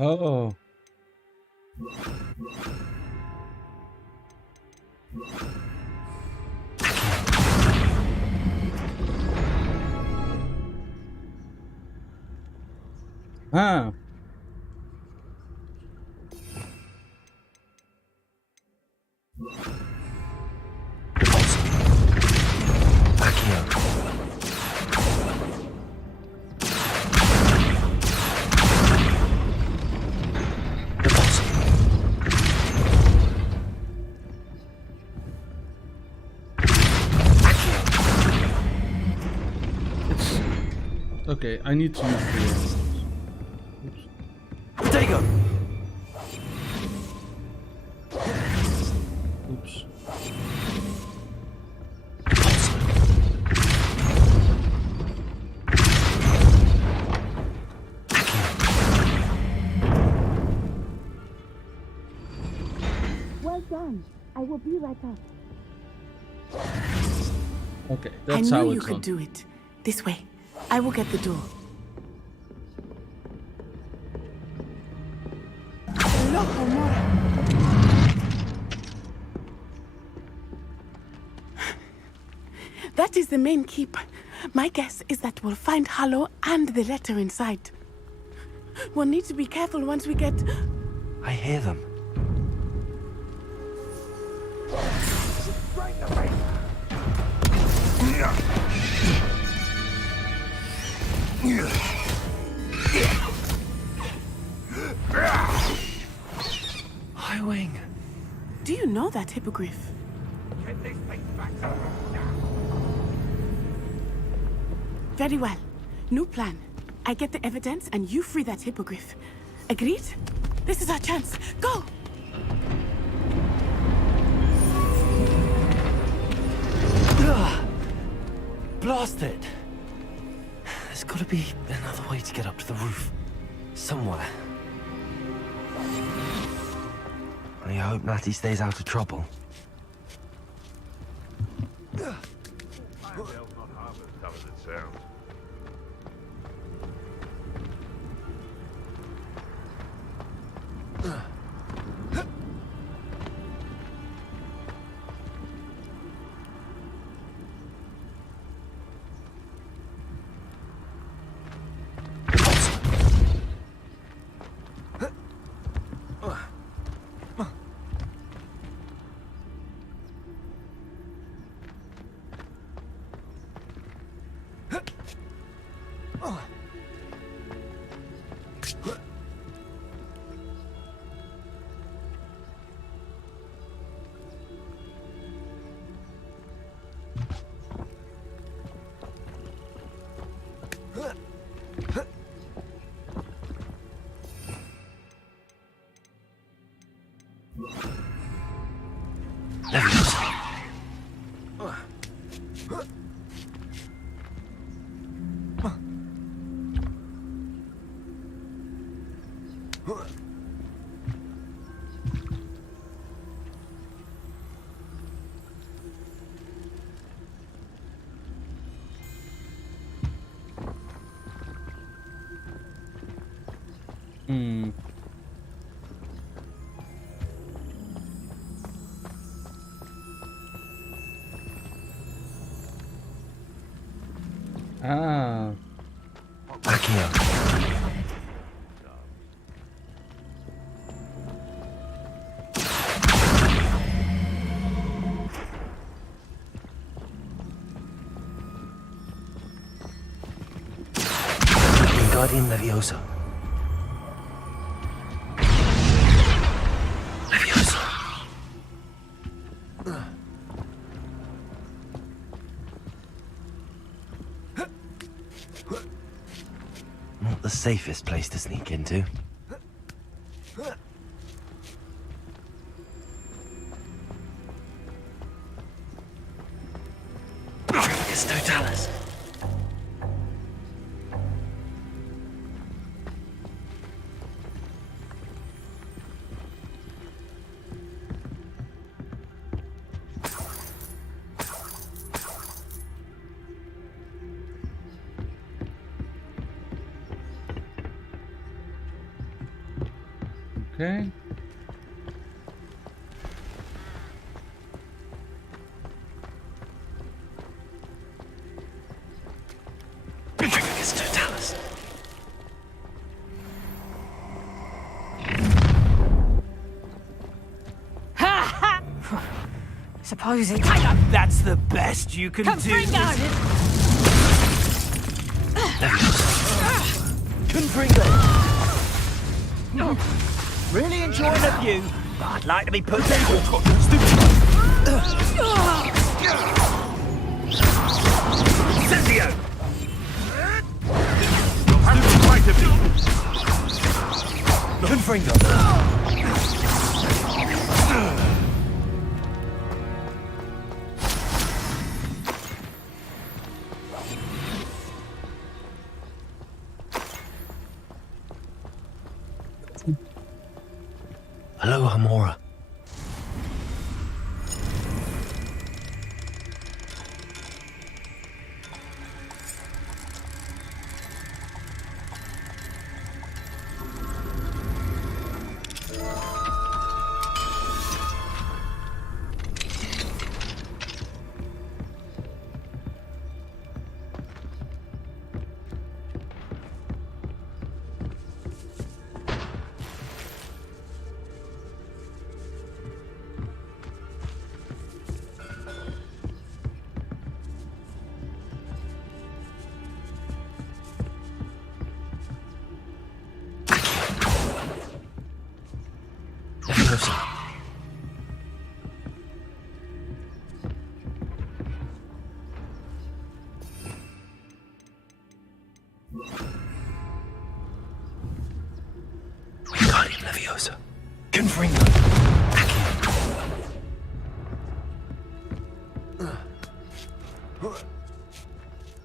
Oh. Ah. Okay, I need to use the... Protego! Oops. Well done. I will be right back. Okay, that's how I knew it's you could done. do it. This way. I will get the door. Loco Mora. That is the main keep. My guess is that we'll find Hallow and the letter inside. We'll need to be careful once we get... I hear them. Highwing. Do you know that hippogriff? Very well. New plan. I get the evidence and you free that hippogriff. Agreed? This is our chance. Go! Blast it! There's gotta be another way to get up to the roof. Somewhere. I hope Natty stays out of trouble. Leviosa. Hmm. Ah. Accio. Wingardium Leviosa. Leviosa. Not the safest place to sneak into. It's Totalis. Okay. It's Totalis. Suppose it. That's the best you can do. Confringo. Really enjoying the view, but I'd like to be put down. Censio! Confringo. Hello, Hamora. Wingardium Leviosa. Confringo.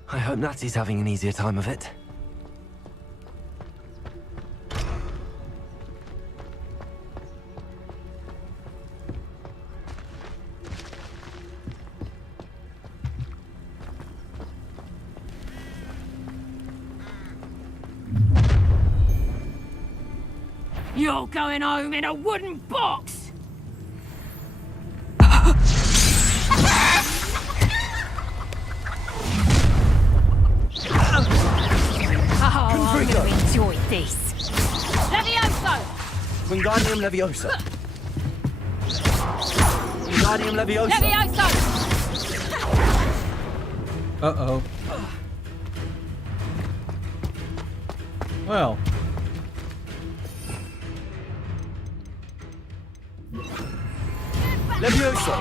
I hope Natsy's having an easier time of it. You're going home in a wooden box! Oh, I'm going to enjoy this. Levioso! Wingardium Leviosa. Wingardium Leviosa. Levioso! Uh-oh. Well. Leviosa.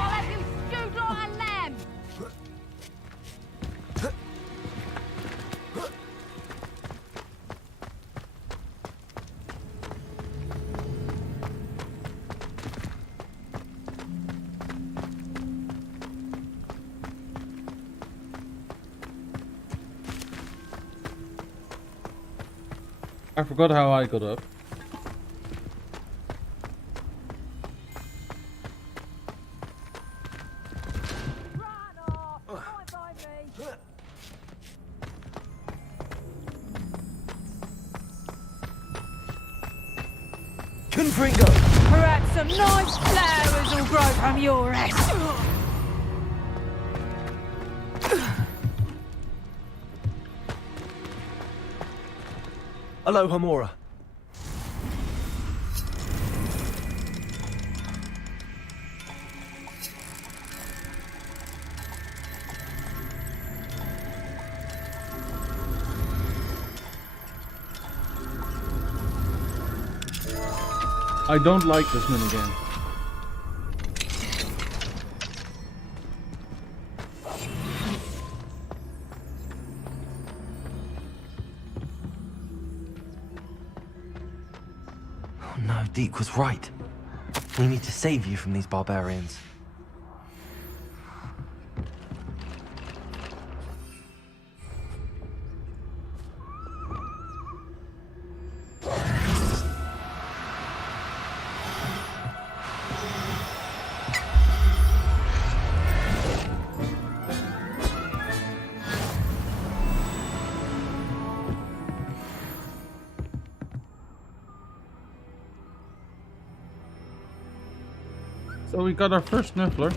I forgot how I got up. Confringo! Perhaps some nice flowers will grow from your head. Aloha Mora. I don't like this minigame. Oh no, Deke was right. We need to save you from these barbarians. So we got our first Niffler.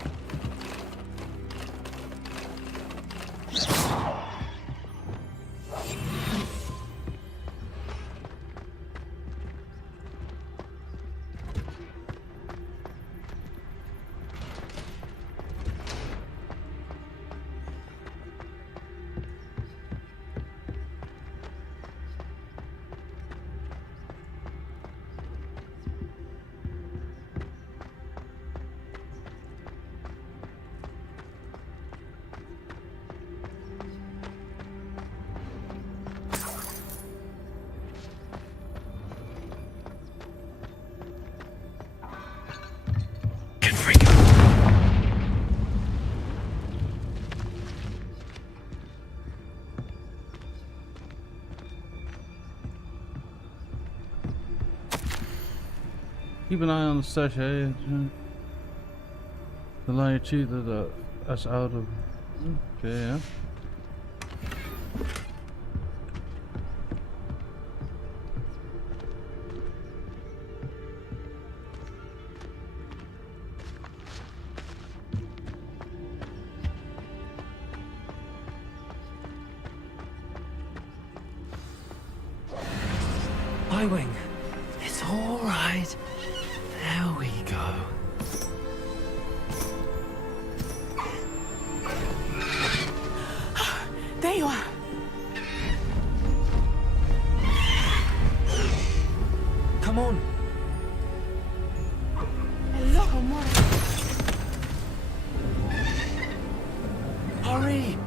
Keep an eye on the sachet. The liar cheated us out of. Okay, yeah. Highwing, it's all right. There we go. There you are. Come on. Hello, Mora. Hurry.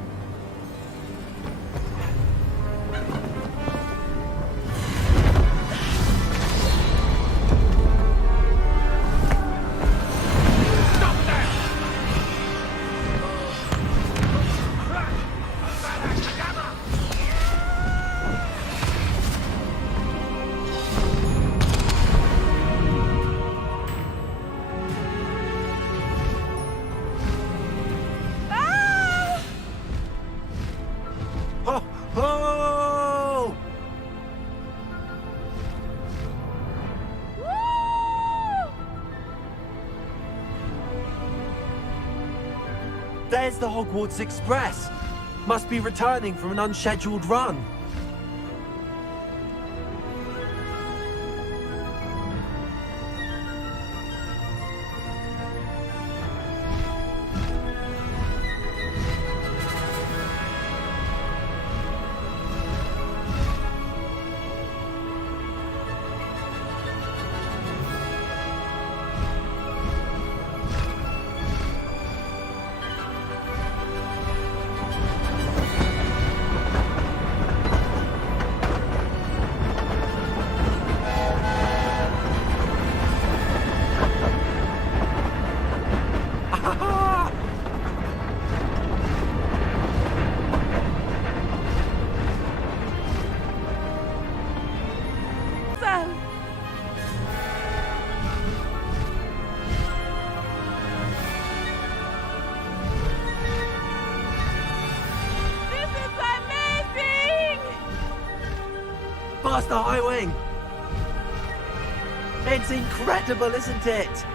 There's the Hogwarts Express. Must be returning from an unscheduled run. Master Highwing! It's incredible, isn't it?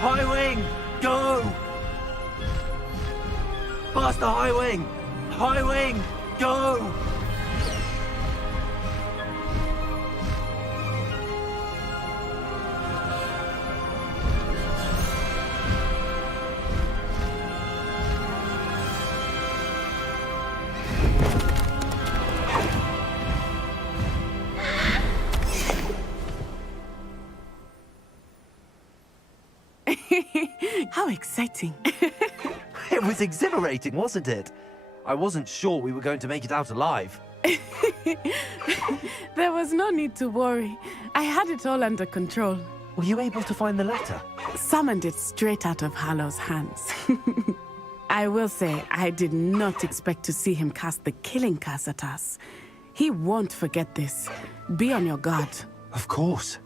Highwing, go! Master Highwing! Highwing, go! How exciting. It was exhilarating, wasn't it? I wasn't sure we were going to make it out alive. There was no need to worry. I had it all under control. Were you able to find the letter? Summoned it straight out of Hallow's hands. I will say, I did not expect to see him cast the killing curse at us. He won't forget this. Be on your guard. Of course.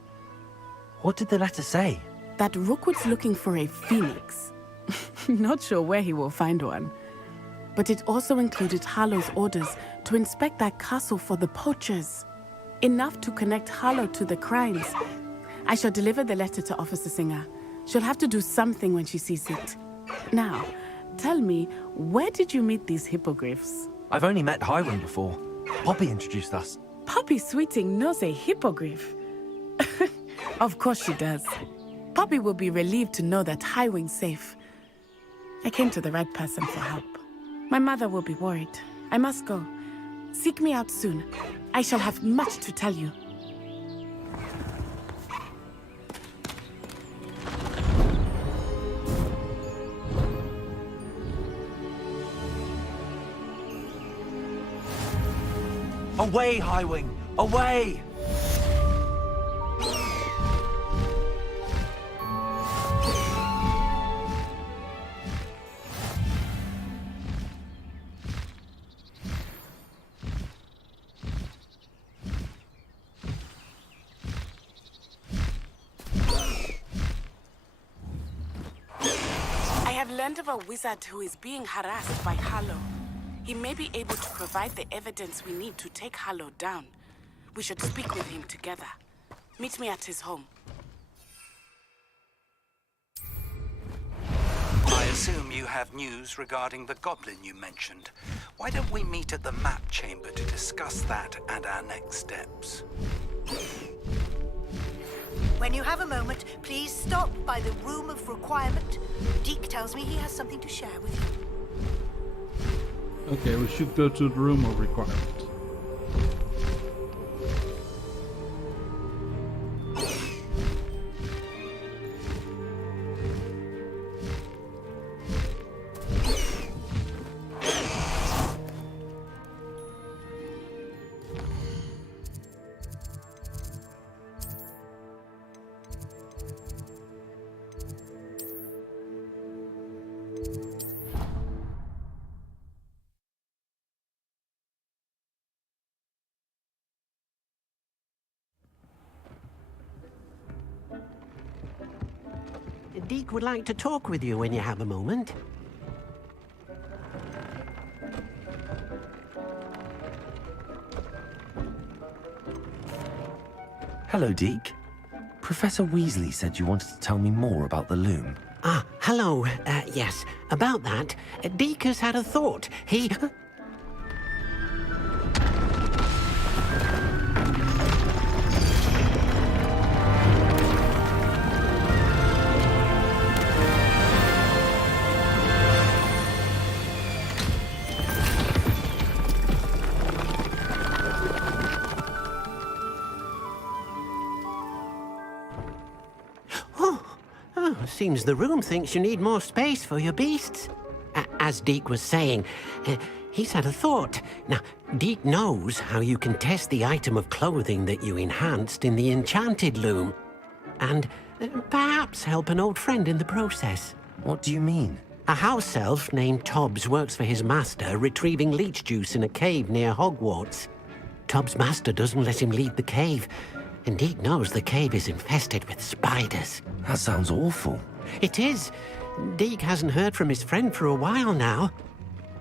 What did the letter say? That Rookwood's looking for a phoenix. Not sure where he will find one. But it also included Hallow's orders to inspect that castle for the poachers. Enough to connect Hallow to the crimes. I shall deliver the letter to Officer Singer. She'll have to do something when she sees it. Now, tell me, where did you meet these hippogriffs? I've only met Highwing before. Poppy introduced us. Poppy Sweeting knows a hippogriff. Of course she does. Poppy will be relieved to know that Highwing's safe. I came to the right person for help. My mother will be worried. I must go. Seek me out soon. I shall have much to tell you. Away, Highwing! Away! I have learned of a wizard who is being harassed by Hallow. He may be able to provide the evidence we need to take Hallow down. We should speak with him together. Meet me at his home. I assume you have news regarding the goblin you mentioned. Why don't we meet at the map chamber to discuss that and our next steps? When you have a moment, please stop by the room of requirement. Deke tells me he has something to share with you. Okay, we should go to the room of requirement. Deke would like to talk with you when you have a moment. Hello, Deke. Professor Weasley said you wanted to tell me more about the loom. Ah, hello. Yes, about that. Deke has had a thought. He... Seems the room thinks you need more space for your beasts. As Deke was saying, he's had a thought. Now, Deke knows how you can test the item of clothing that you enhanced in the enchanted loom. And perhaps help an old friend in the process. What do you mean? A house elf named Tobbs works for his master, retrieving leech juice in a cave near Hogwarts. Tobbs' master doesn't let him leave the cave, and Deke knows the cave is infested with spiders. That sounds awful. It is. Deke hasn't heard from his friend for a while now.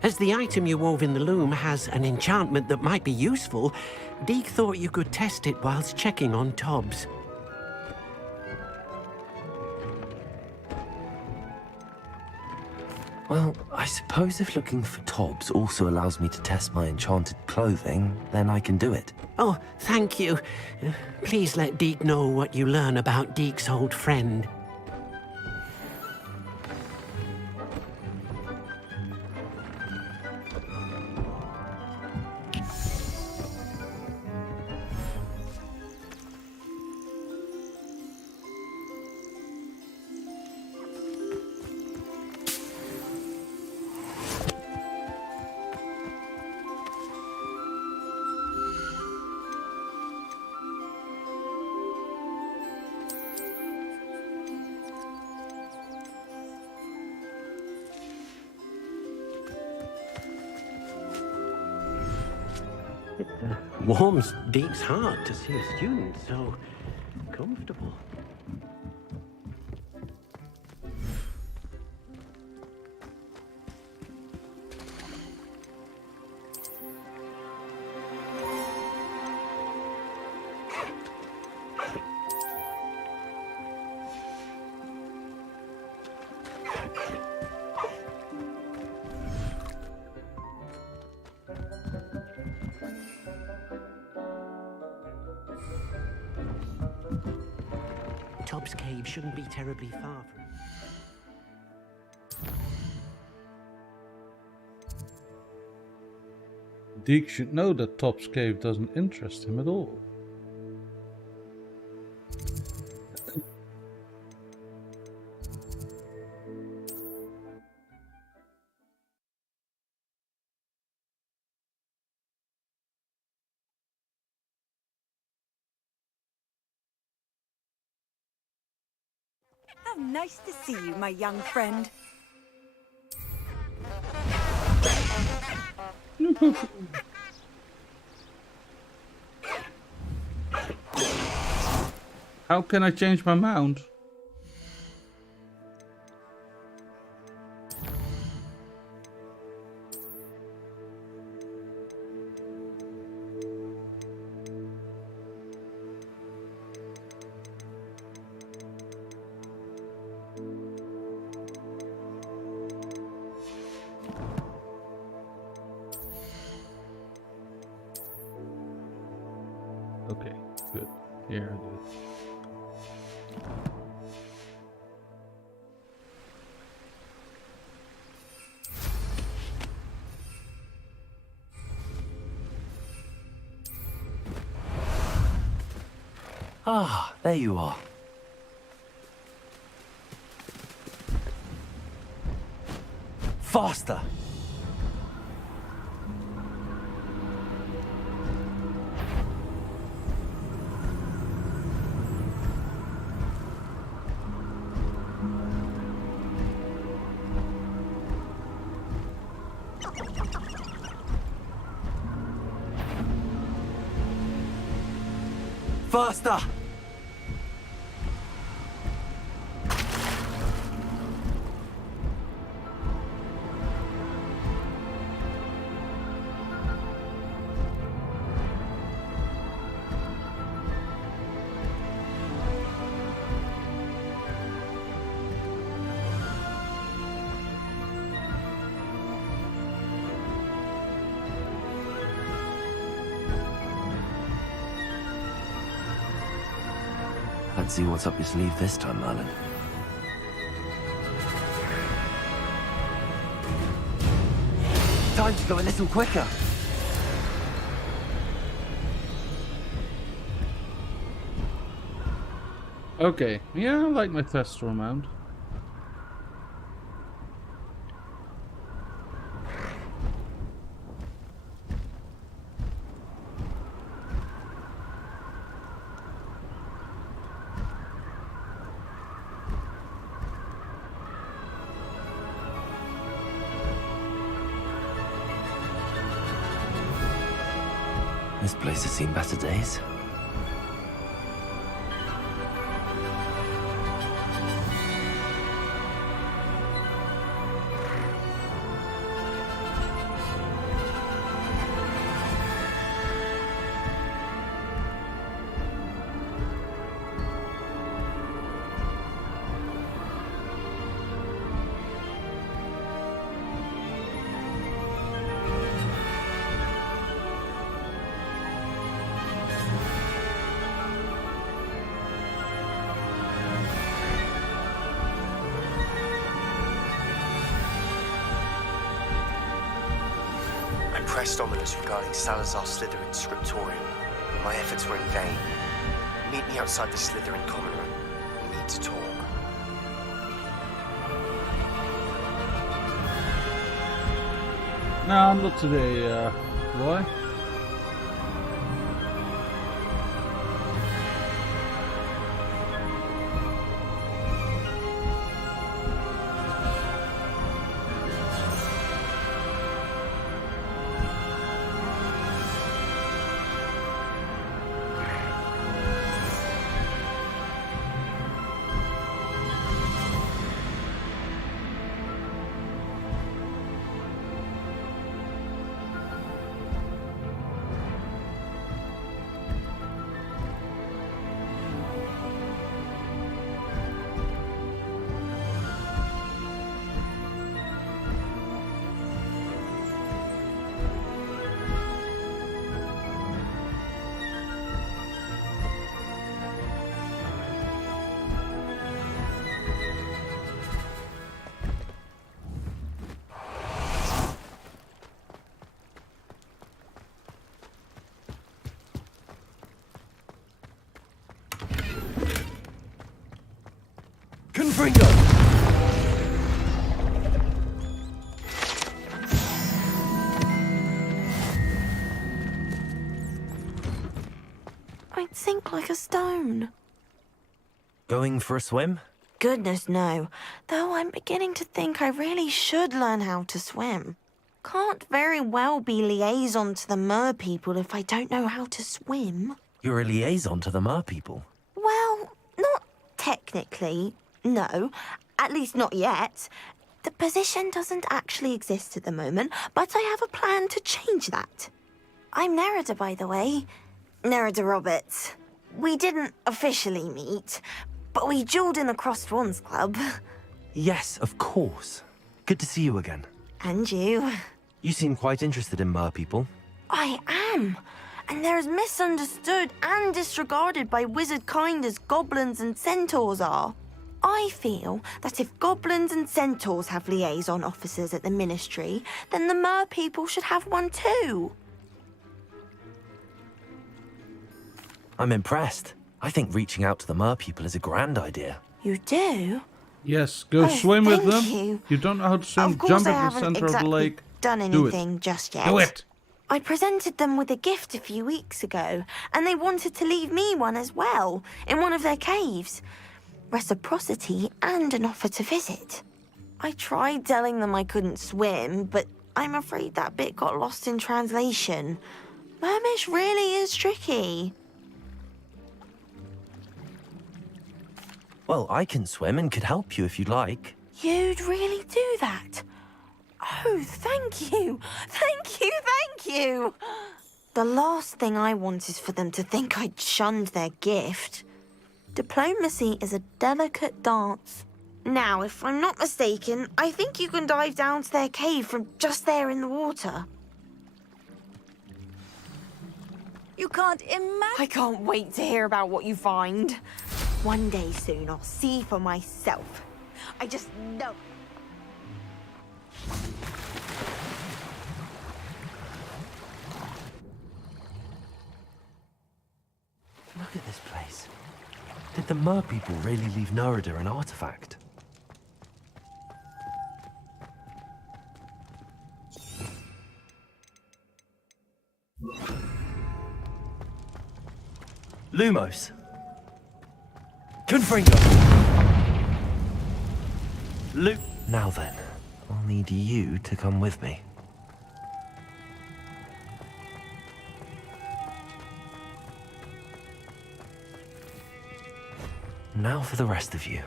As the item you wove in the loom has an enchantment that might be useful, Deke thought you could test it whilst checking on Tobbs. Well, I suppose if looking for Tobbs also allows me to test my enchanted clothing, then I can do it. Oh, thank you. Please let Deke know what you learn about Deke's old friend. It warms Deke's heart to see a student so comfortable. Tobbs Cave shouldn't be terribly far from... Deke should know that Tobbs Cave doesn't interest him at all. How nice to see you, my young friend. How can I change my mount? Okay, good. Here it is. Ah, there you are. Faster! Faster! Let's see what's up your sleeve this time, Merlin. Time to go a little quicker. Okay, yeah, I like my Thestral mount. This place has seen better days. pressed Ominous regarding Salazar Slytherin's scriptorium, but my efforts were in vain. Meet me outside the Slytherin common room. We need to talk. No, not today, boy. Confringo! I'd sink like a stone. Going for a swim? Goodness, no. Though I'm beginning to think I really should learn how to swim. Can't very well be liaison to the mer people if I don't know how to swim. You're a liaison to the mer people. Well, not technically, no. At least not yet. The position doesn't actually exist at the moment, but I have a plan to change that. I'm Nerida, by the way. Nerida Roberts. We didn't officially meet, but we duelled in the Crossed Swans Club. Yes, of course. Good to see you again. And you. You seem quite interested in mer people. I am. And they're as misunderstood and disregarded by wizard kind as goblins and centaurs are. I feel that if goblins and centaurs have liaison officers at the Ministry, then the mer people should have one too. I'm impressed. I think reaching out to the mer people is a grand idea. You do? Yes, go swim with them. You don't know how to swim, Of course jump I in the haven't center of the exactly lake. done Do anything it. just yet. Do it! I presented them with a gift a few weeks ago, and they wanted to leave me one as well, in one of their caves. Reciprocity and an offer to visit. I tried telling them I couldn't swim, but I'm afraid that bit got lost in translation. Mermish really is tricky. Well, I can swim and could help you if you'd like. You'd really do that? Oh, thank you! Thank you, thank you! The last thing I want is for them to think I'd shunned their gift. Diplomacy is a delicate dance. Now, if I'm not mistaken, I think you can dive down to their cave from just there in the water. You can't imagine. I can't wait to hear about what you find. One day soon, I'll see for myself. I just know. Look at this place. Did the mer people really leave Nerida an artifact? Lumos. Confringo. Now then, I'll need you to come with me. Now for the rest of you.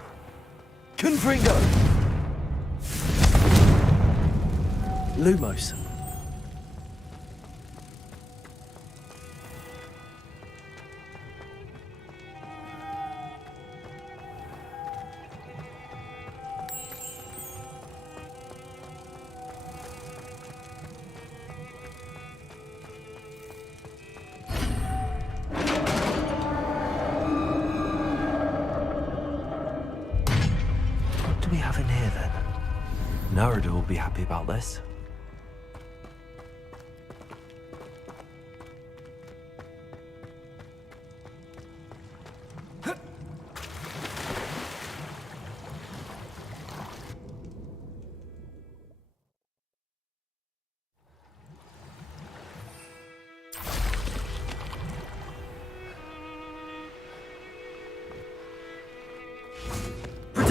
Confringo! Lumos. What do we have in here then? Nerida will be happy about this.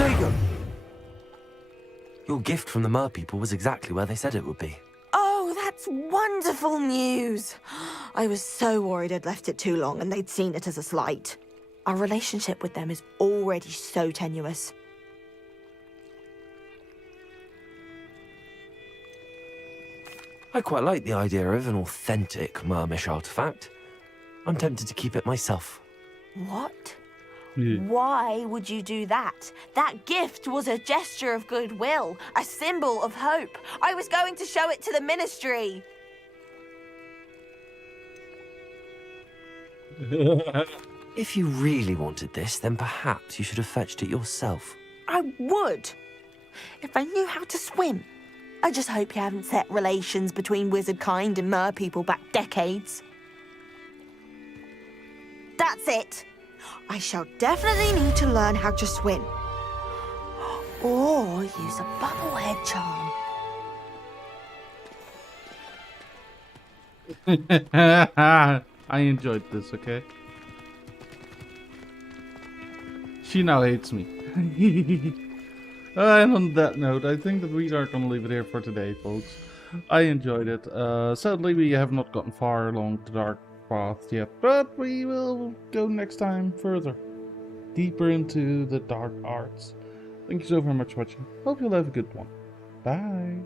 Drago! Your gift from the Mer people was exactly where they said it would be. Oh, that's wonderful news. I was so worried I'd left it too long and they'd seen it as a slight. Our relationship with them is already so tenuous. I quite like the idea of an authentic Mermish artifact. I'm tempted to keep it myself. What? Yeah. Why would you do that? That gift was a gesture of goodwill, a symbol of hope. I was going to show it to the ministry. If you really wanted this, then perhaps you should have fetched it yourself. I would, if I knew how to swim. I just hope you haven't set relations between wizard kind and mer people back decades. That's it. I shall definitely need to learn how to swim. Or use a bubblehead charm. I enjoyed this, okay? She now hates me. And on that note, I think that we are going to leave it here for today, folks. I enjoyed it. Sadly, we have not gotten far along the dark path yet, but we will go next time further, deeper into the dark arts. Thank you so very much for watching. Hope you'll have a good one. Bye.